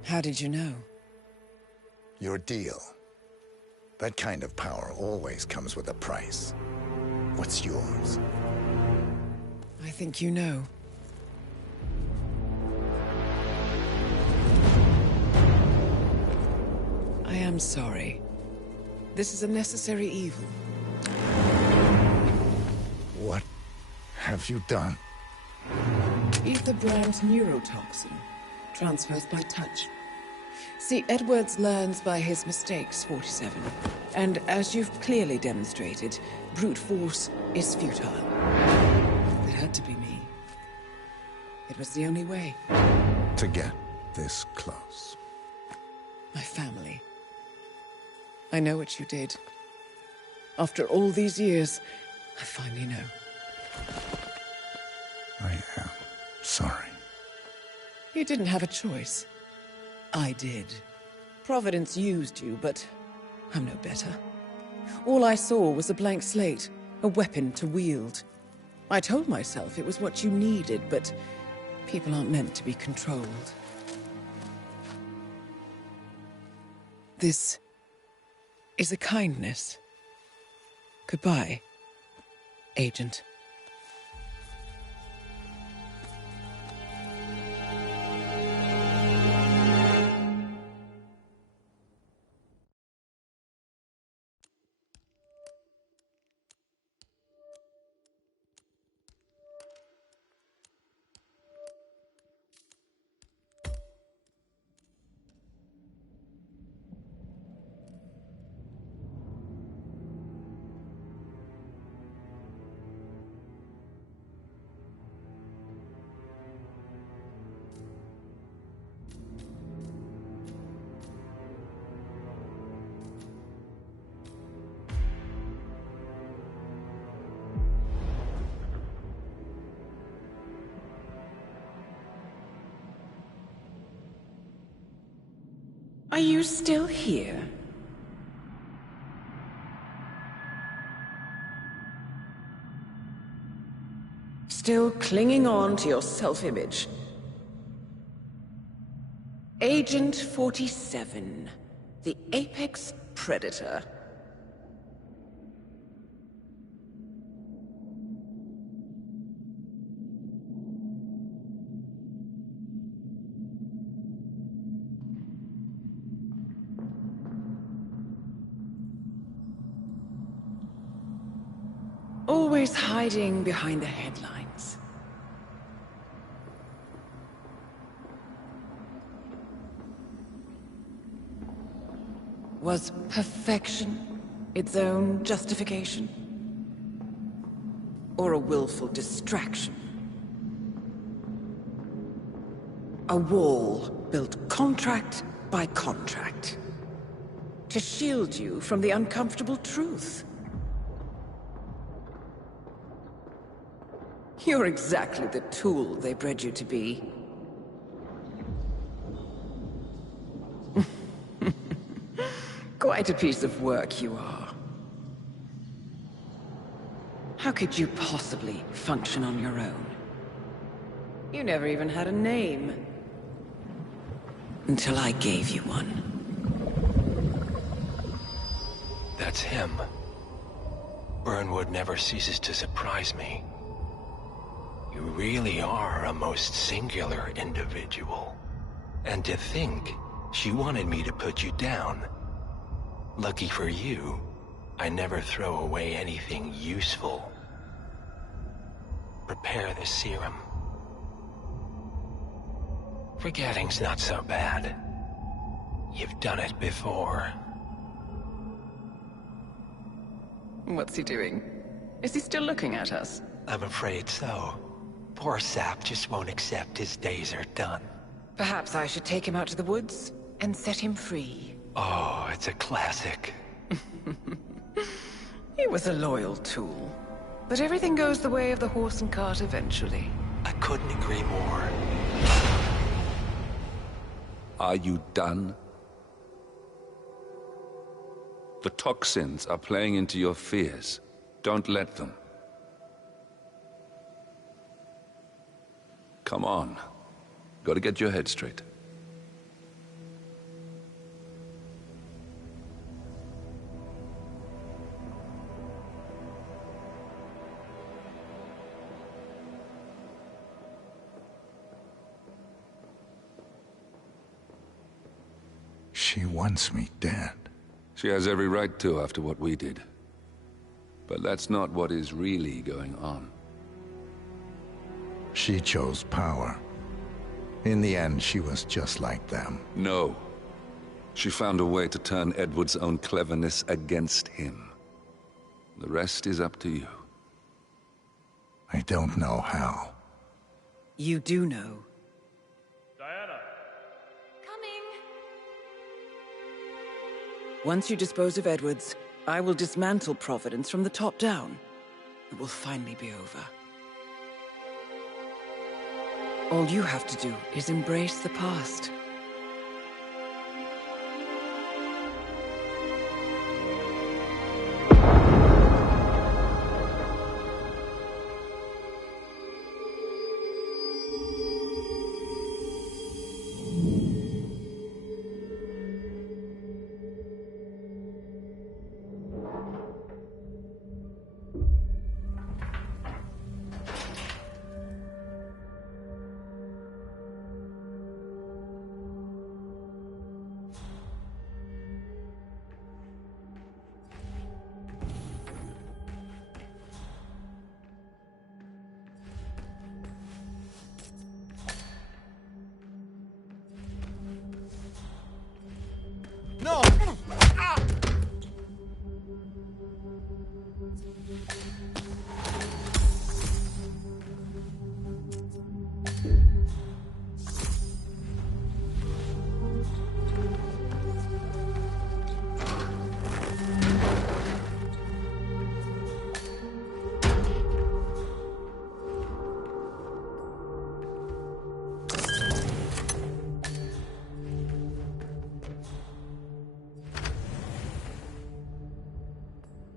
How did you know? Your deal. That kind of power always comes with a price. What's yours? I think you know. I am sorry. This is a necessary evil. What have you done? Ether brand neurotoxin. Transfers by touch. See, Edwards learns by his mistakes, 47. And as you've clearly demonstrated, brute force is futile. It had to be me. It was the only way. To get this close. My family. I know what you did. After all these years, I finally know. I am sorry. You didn't have a choice. I did. Providence used you, but I'm no better. All I saw was a blank slate, a weapon to wield. I told myself it was what you needed, but people aren't meant to be controlled. This is a kindness. Goodbye, Agent. Are you still here? Still clinging on to your self-image? Agent 47, the apex predator. Always hiding behind the headlines. Was perfection its own justification? Or a willful distraction? A wall built contract by contract. To shield you from the uncomfortable truth. You're exactly the tool they bred you to be. Quite a piece of work you are. How could you possibly function on your own? You never even had a name. Until I gave you one. That's him. Burnwood never ceases to surprise me. You really are a most singular individual. And to think, she wanted me to put you down. Lucky for you, I never throw away anything useful. Prepare the serum. Forgetting's not so bad. You've done it before. What's he doing? Is he still looking at us? I'm afraid so. Poor sap just won't accept his days are done. Perhaps I should take him out to the woods and set him free. Oh, it's a classic. He was a loyal tool. But everything goes the way of the horse and cart eventually. I couldn't agree more. Are you done? The toxins are playing into your fears. Don't let them. Come on. Gotta get your head straight. She wants me dead. She has every right to after what we did. But that's not what is really going on. She chose power. In the end, she was just like them. No. She found a way to turn Edward's own cleverness against him. The rest is up to you. I don't know how. You do know. Once you dispose of Edwards, I will dismantle Providence from the top down. It will finally be over. All you have to do is embrace the past. No!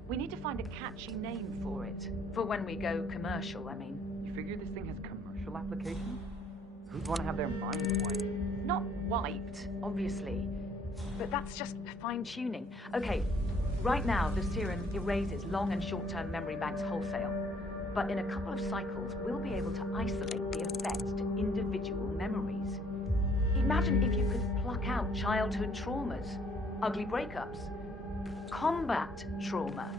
We need to find a catchy name for it. For when we go commercial, I mean. You figure this thing has commercial applications? Who'd want to have their mind wiped? Not wiped, obviously. But that's just fine-tuning. Okay, right now the serum erases long and short-term memory banks wholesale. But in a couple of cycles, we'll be able to isolate the effects to individual memories. Imagine if you could pluck out childhood traumas, ugly breakups, combat trauma.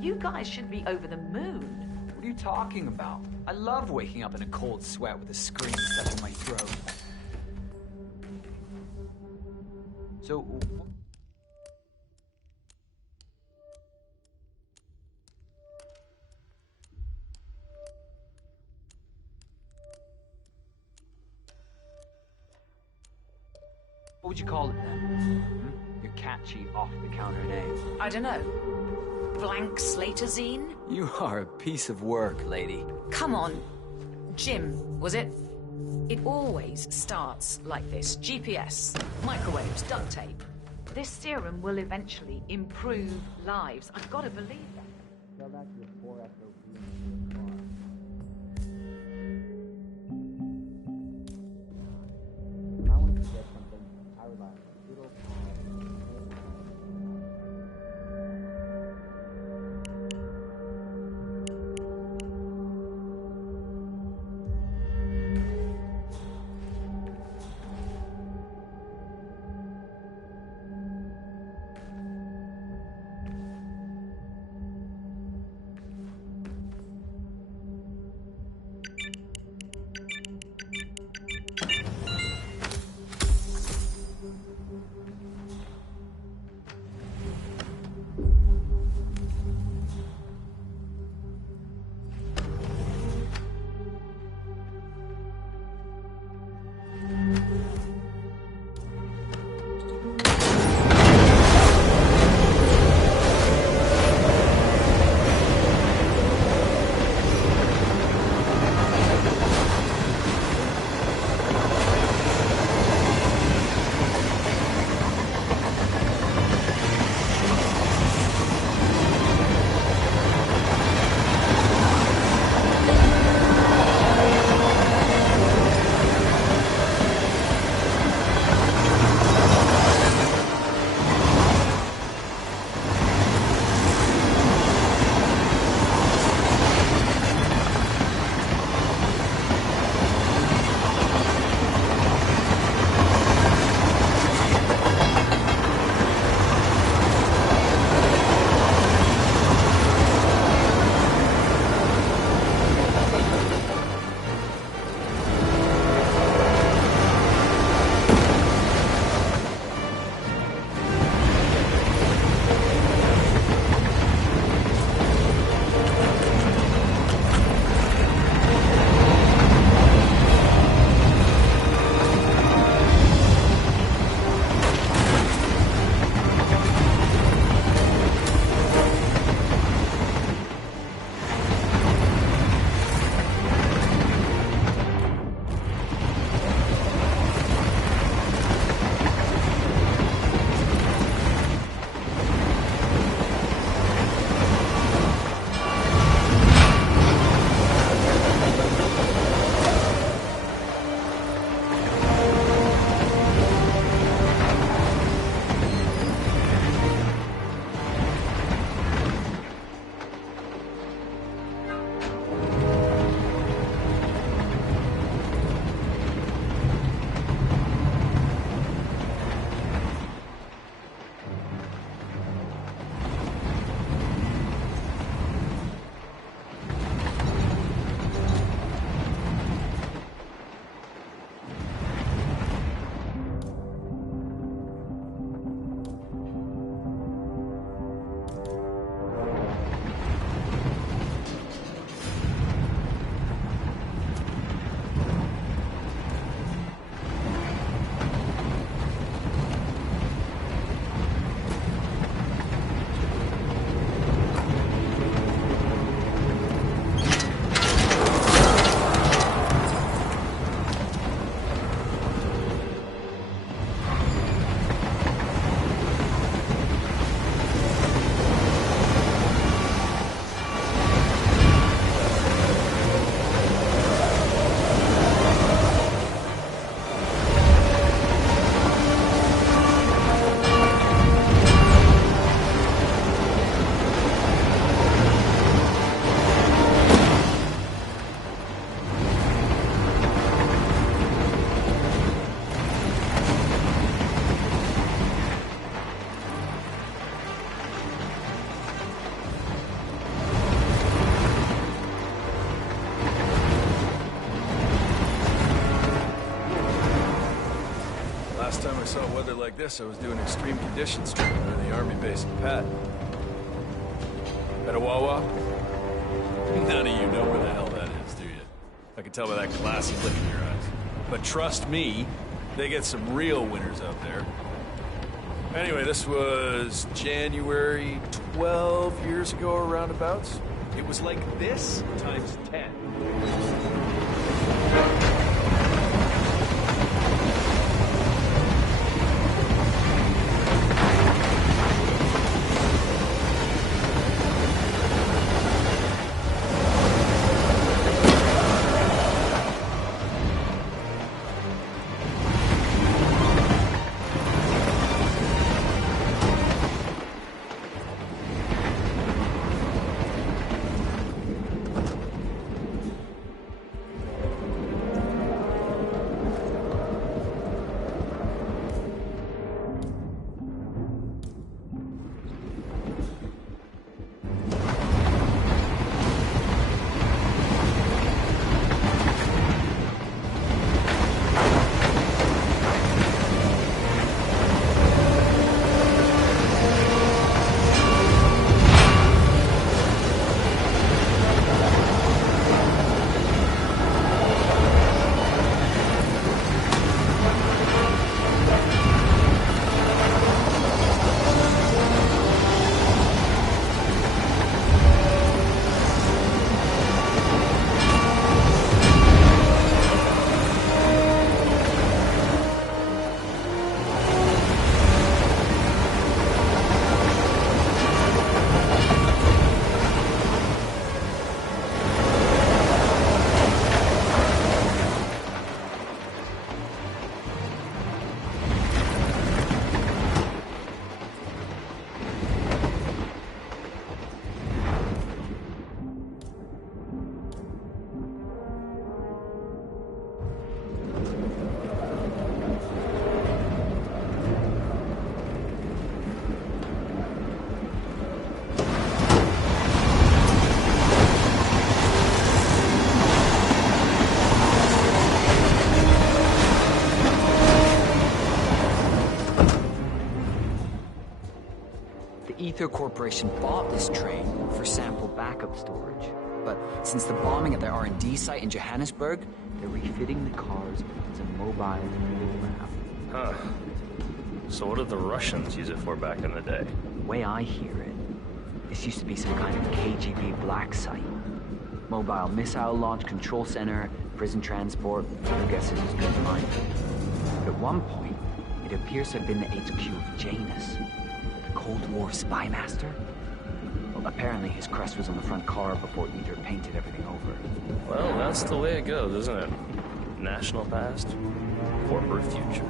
You guys should be over the moon. What are you talking about? I love waking up in a cold sweat with a scream stuck in my throat. So... What would you call it then? Hmm? Your catchy, off-the-counter name. I don't know. Blank Slaterzine? You are a piece of work, lady. Come on. Jim, was it? It always starts like this. GPS, microwaves, duct tape. This serum will eventually improve lives. I've got to believe that. Tell that to your poor SOB. I want to get something. I would like a little. saw weather like this, I was doing extreme conditions training in the army base in Pat. At a Wawa? None of you know where the hell that is, do you? I can tell by that glassy look in your eyes. But trust me, They get some real winners out there. Anyway, this was January 12 years ago or roundabouts. It was like this times 10. Ether Corporation bought this train for sample backup storage. But since the bombing at their R&D site in Johannesburg, they're refitting the cars as a mobile lab. Huh. So what did the Russians use it for back in the day? The way I hear it, this used to be some kind of KGB black site. Mobile missile launch control center, prison transport, your guess is as good as mine. But at one point, it appears to have been the HQ of Janus, the Cold War spy master. Well, apparently his crest was on the front car before Ether painted everything over. Well, that's the way it goes, isn't it? National past, corporate future.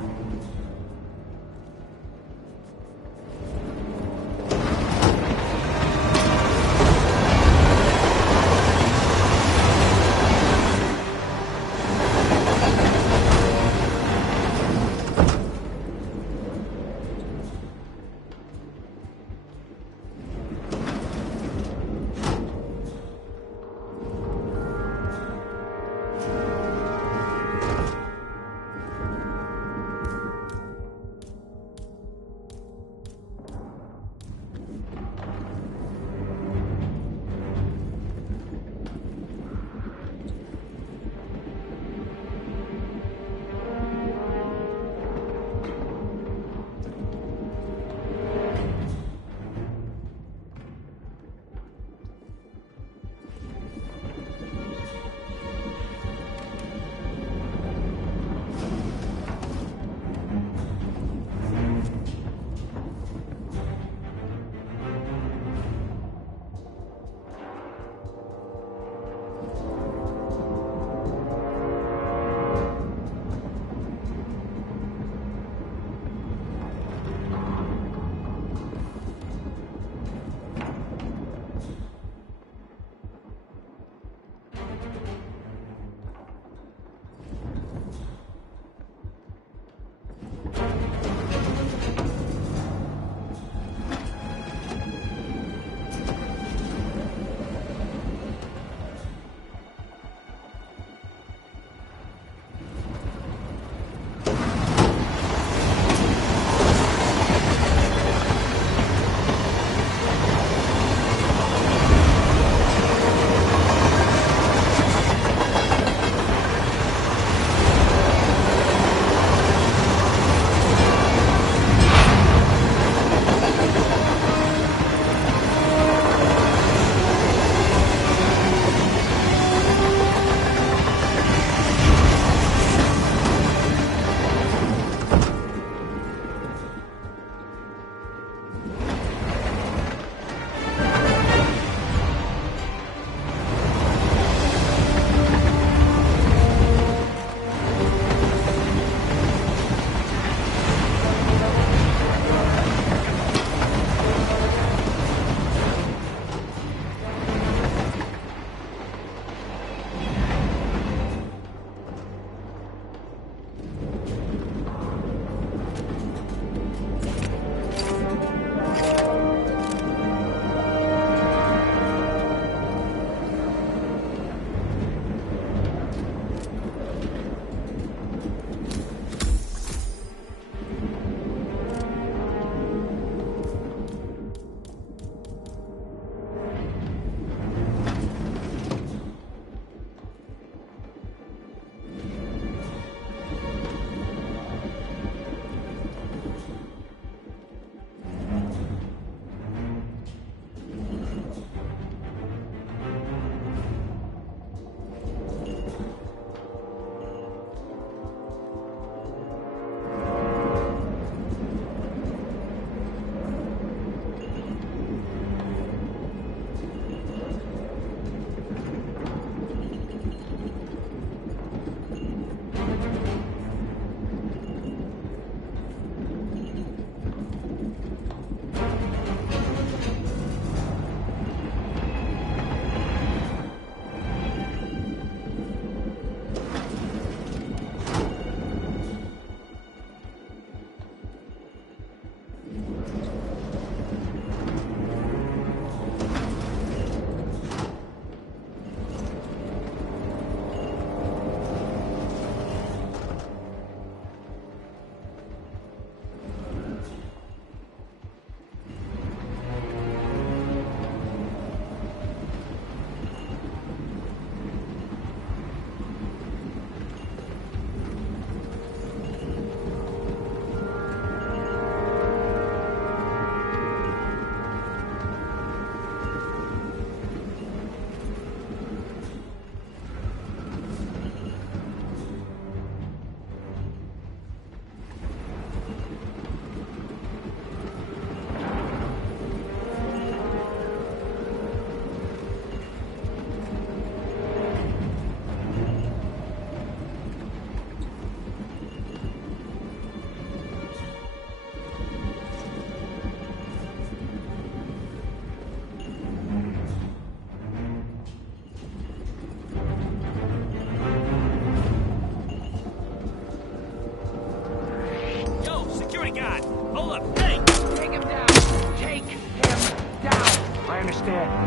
mister.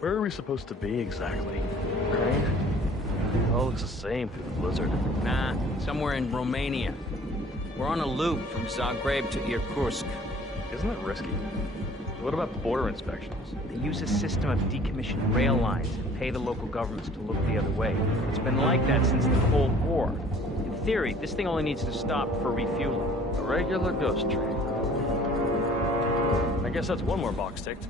Where are we supposed to be exactly? Right? It all looks the same through the blizzard. Nah, somewhere in Romania. We're on a loop from Zagreb to Irkutsk. Isn't it risky? What about border inspections? They use a system of decommissioned rail lines and pay the local governments to look the other way. It's been like that since the Cold War. In theory, this thing only needs to stop for refueling. A regular ghost train. I guess that's one more box ticked.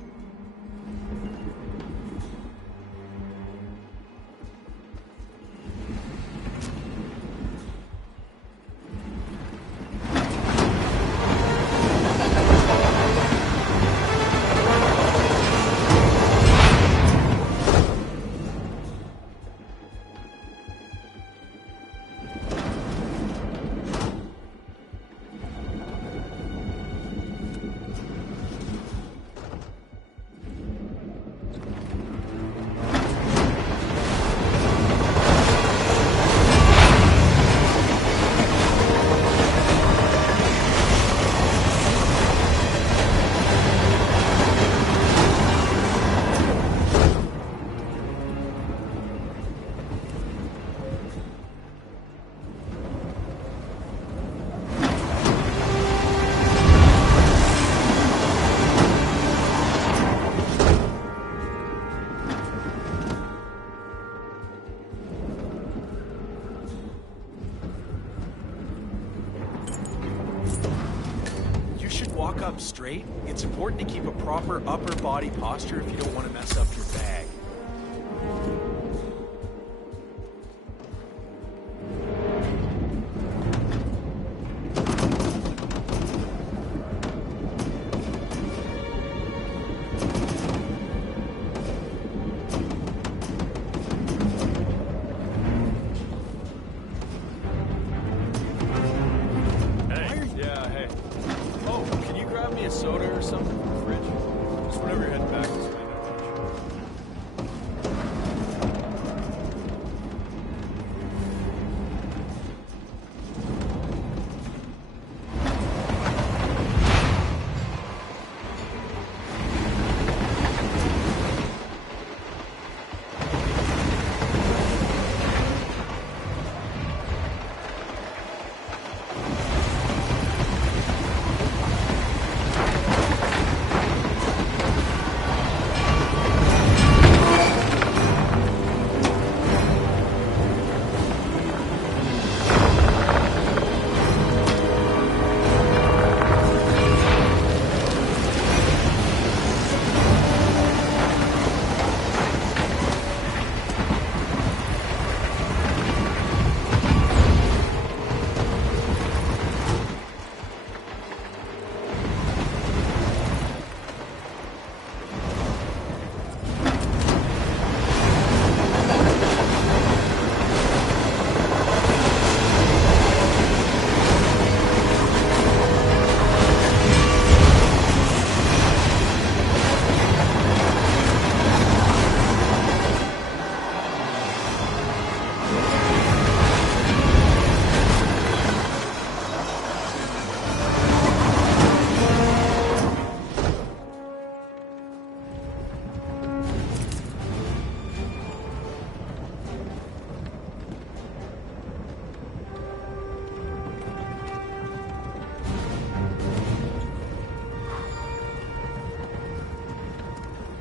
Walk up straight. It's important to keep a proper upper body posture if you don't want to mess up your bag.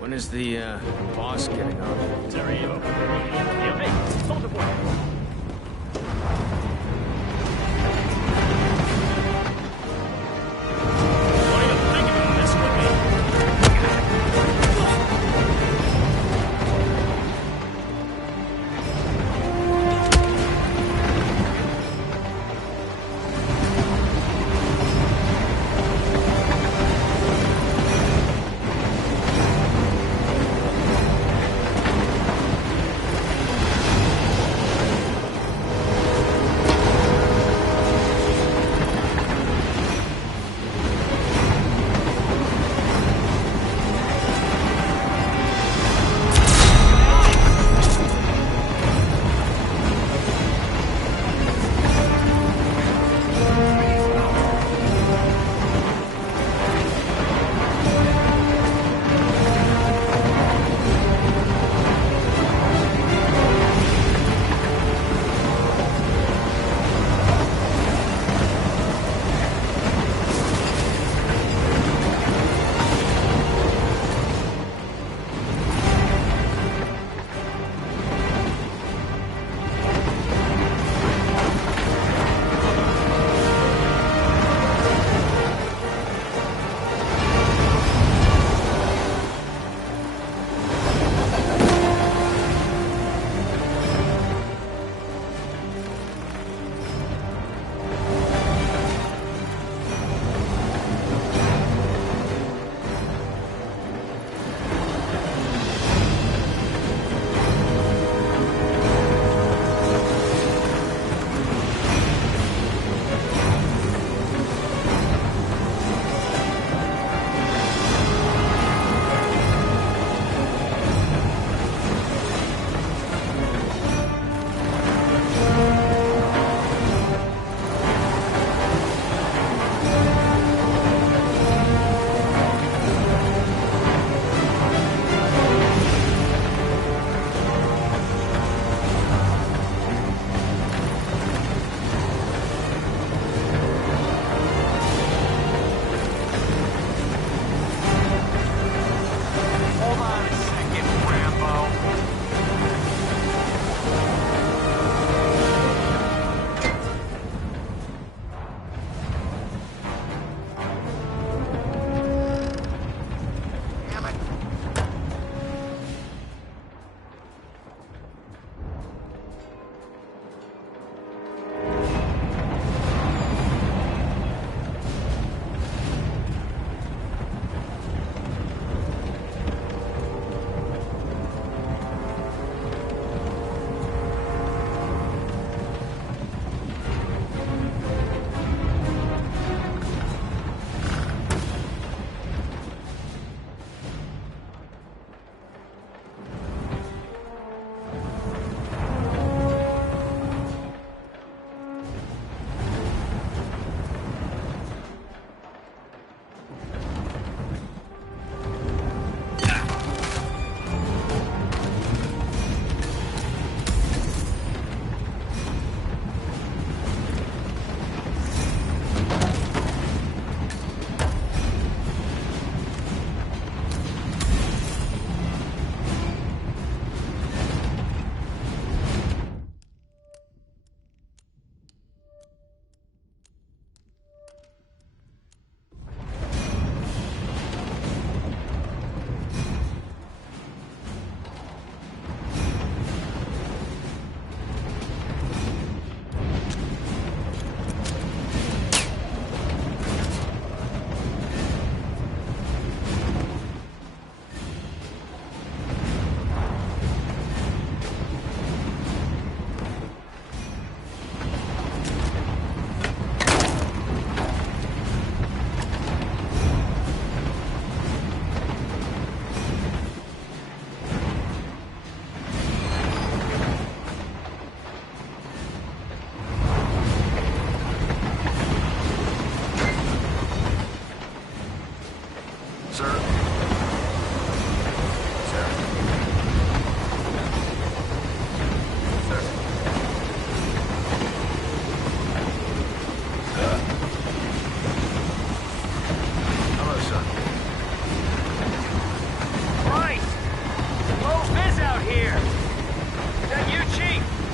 When is the boss getting on? Terry, hey, hold the board.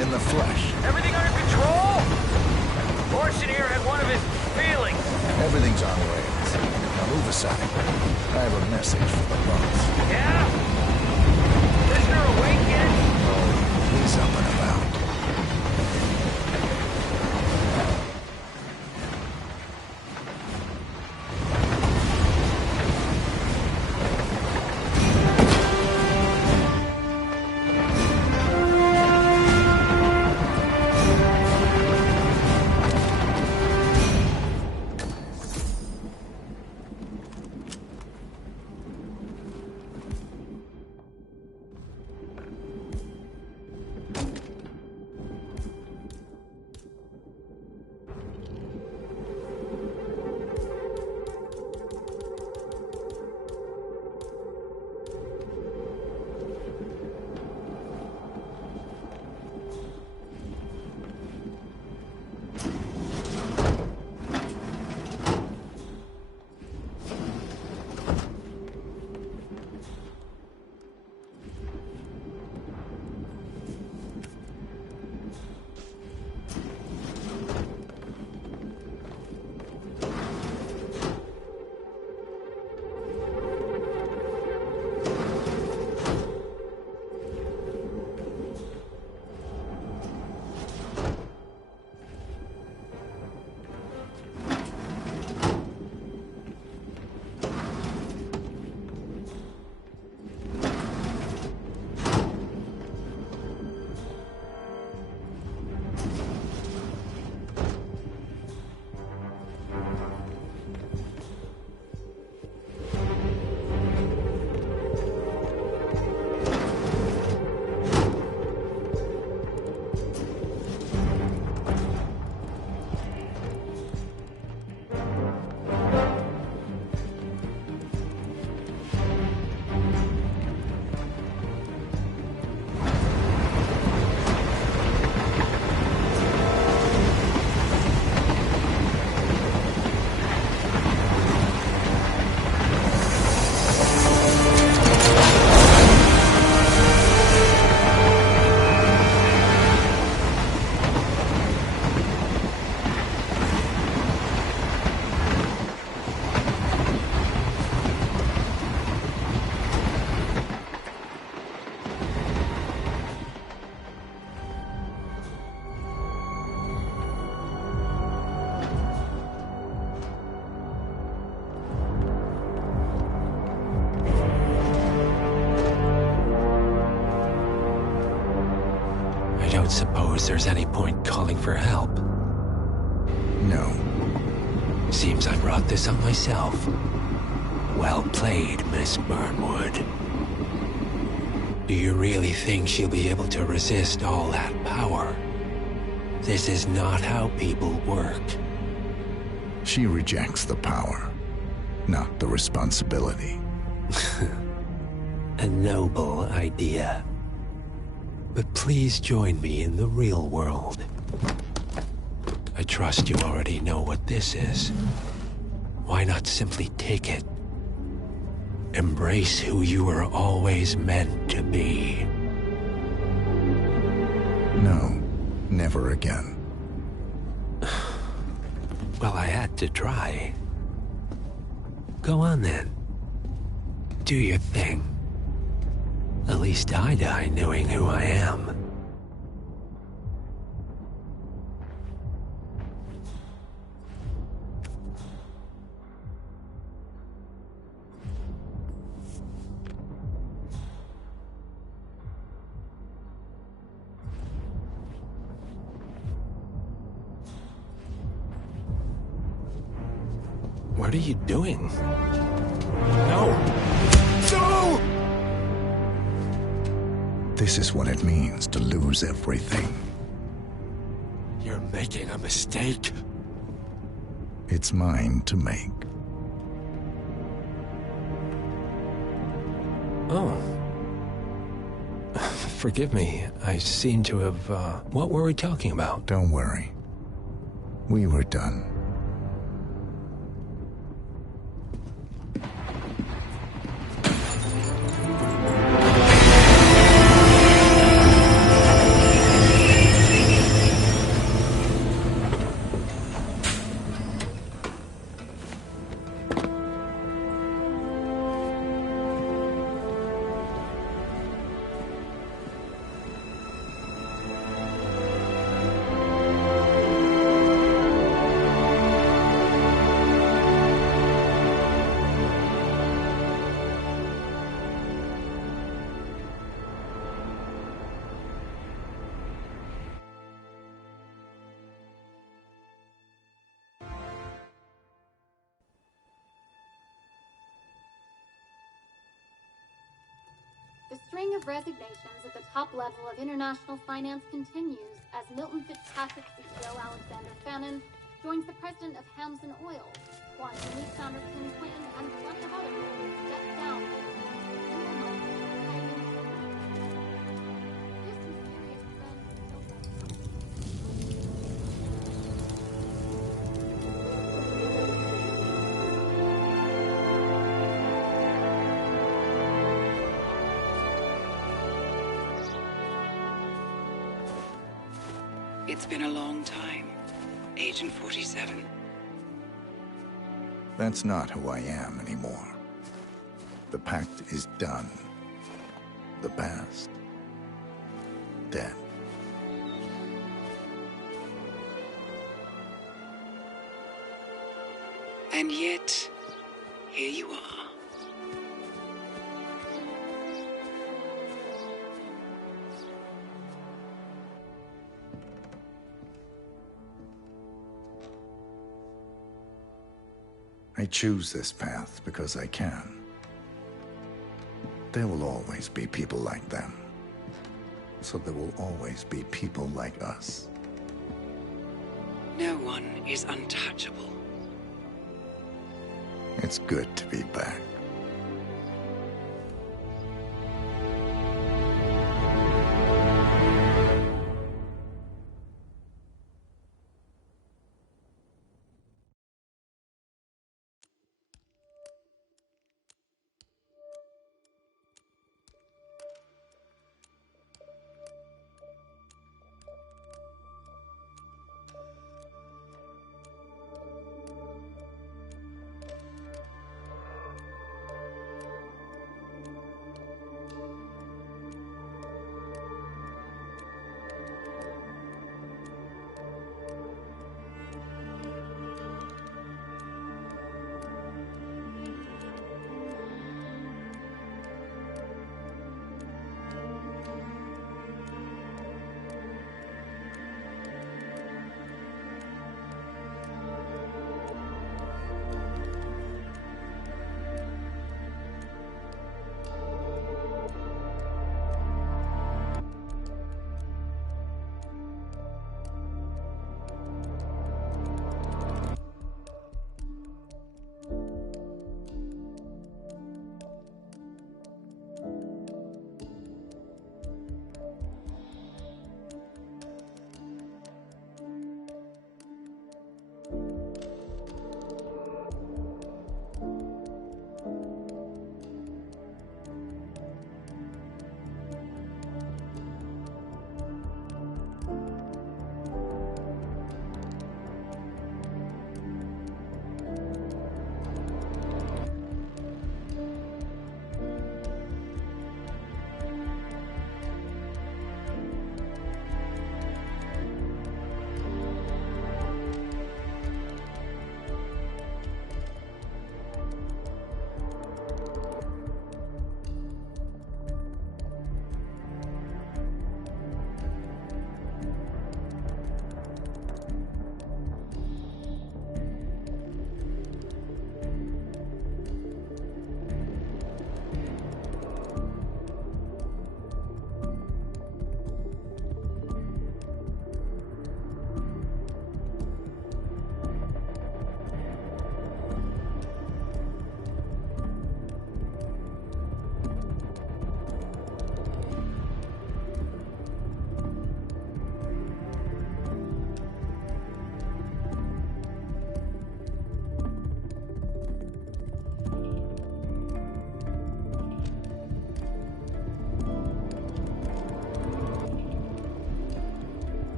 In the flesh. Everything under control? Orson here had one of his feelings. Everything's on rails. Now move aside. I have a message for the boss. Yeah? Prisoner awake yet? Oh, he's up and about. Suppose there's any point calling for help? No. Seems I brought this on myself. Well played, Miss Burnwood. Do you really think she'll be able to resist all that power? This is not how people work. She rejects the power, not the responsibility. A noble idea. But please join me in the real world. I trust you already know what this is. Why not simply take it? Embrace who you were always meant to be. No, never again. Well, I had to try. Go on then. Do your thing. At least I die knowing who I am. What are you doing? No! No! This is what it means to lose everything. You're making a mistake. It's mine to make. Oh. Forgive me. I seem to have, What were we talking about? Don't worry. We were done. string of resignations at the top level of international finance continues as Milton Fitzpatrick CEO Alexander Fannin joins the president of Hamson Oil, Quantum Leap founder Tim Quinn, and plenty of other people step down. It's been a long time, Agent 47. That's not who I am anymore. The pact is done. The past, dead. And yet, here you are. I choose this path because I can. There will always be people like them. So there will always be people like us. No one is untouchable. It's good to be back.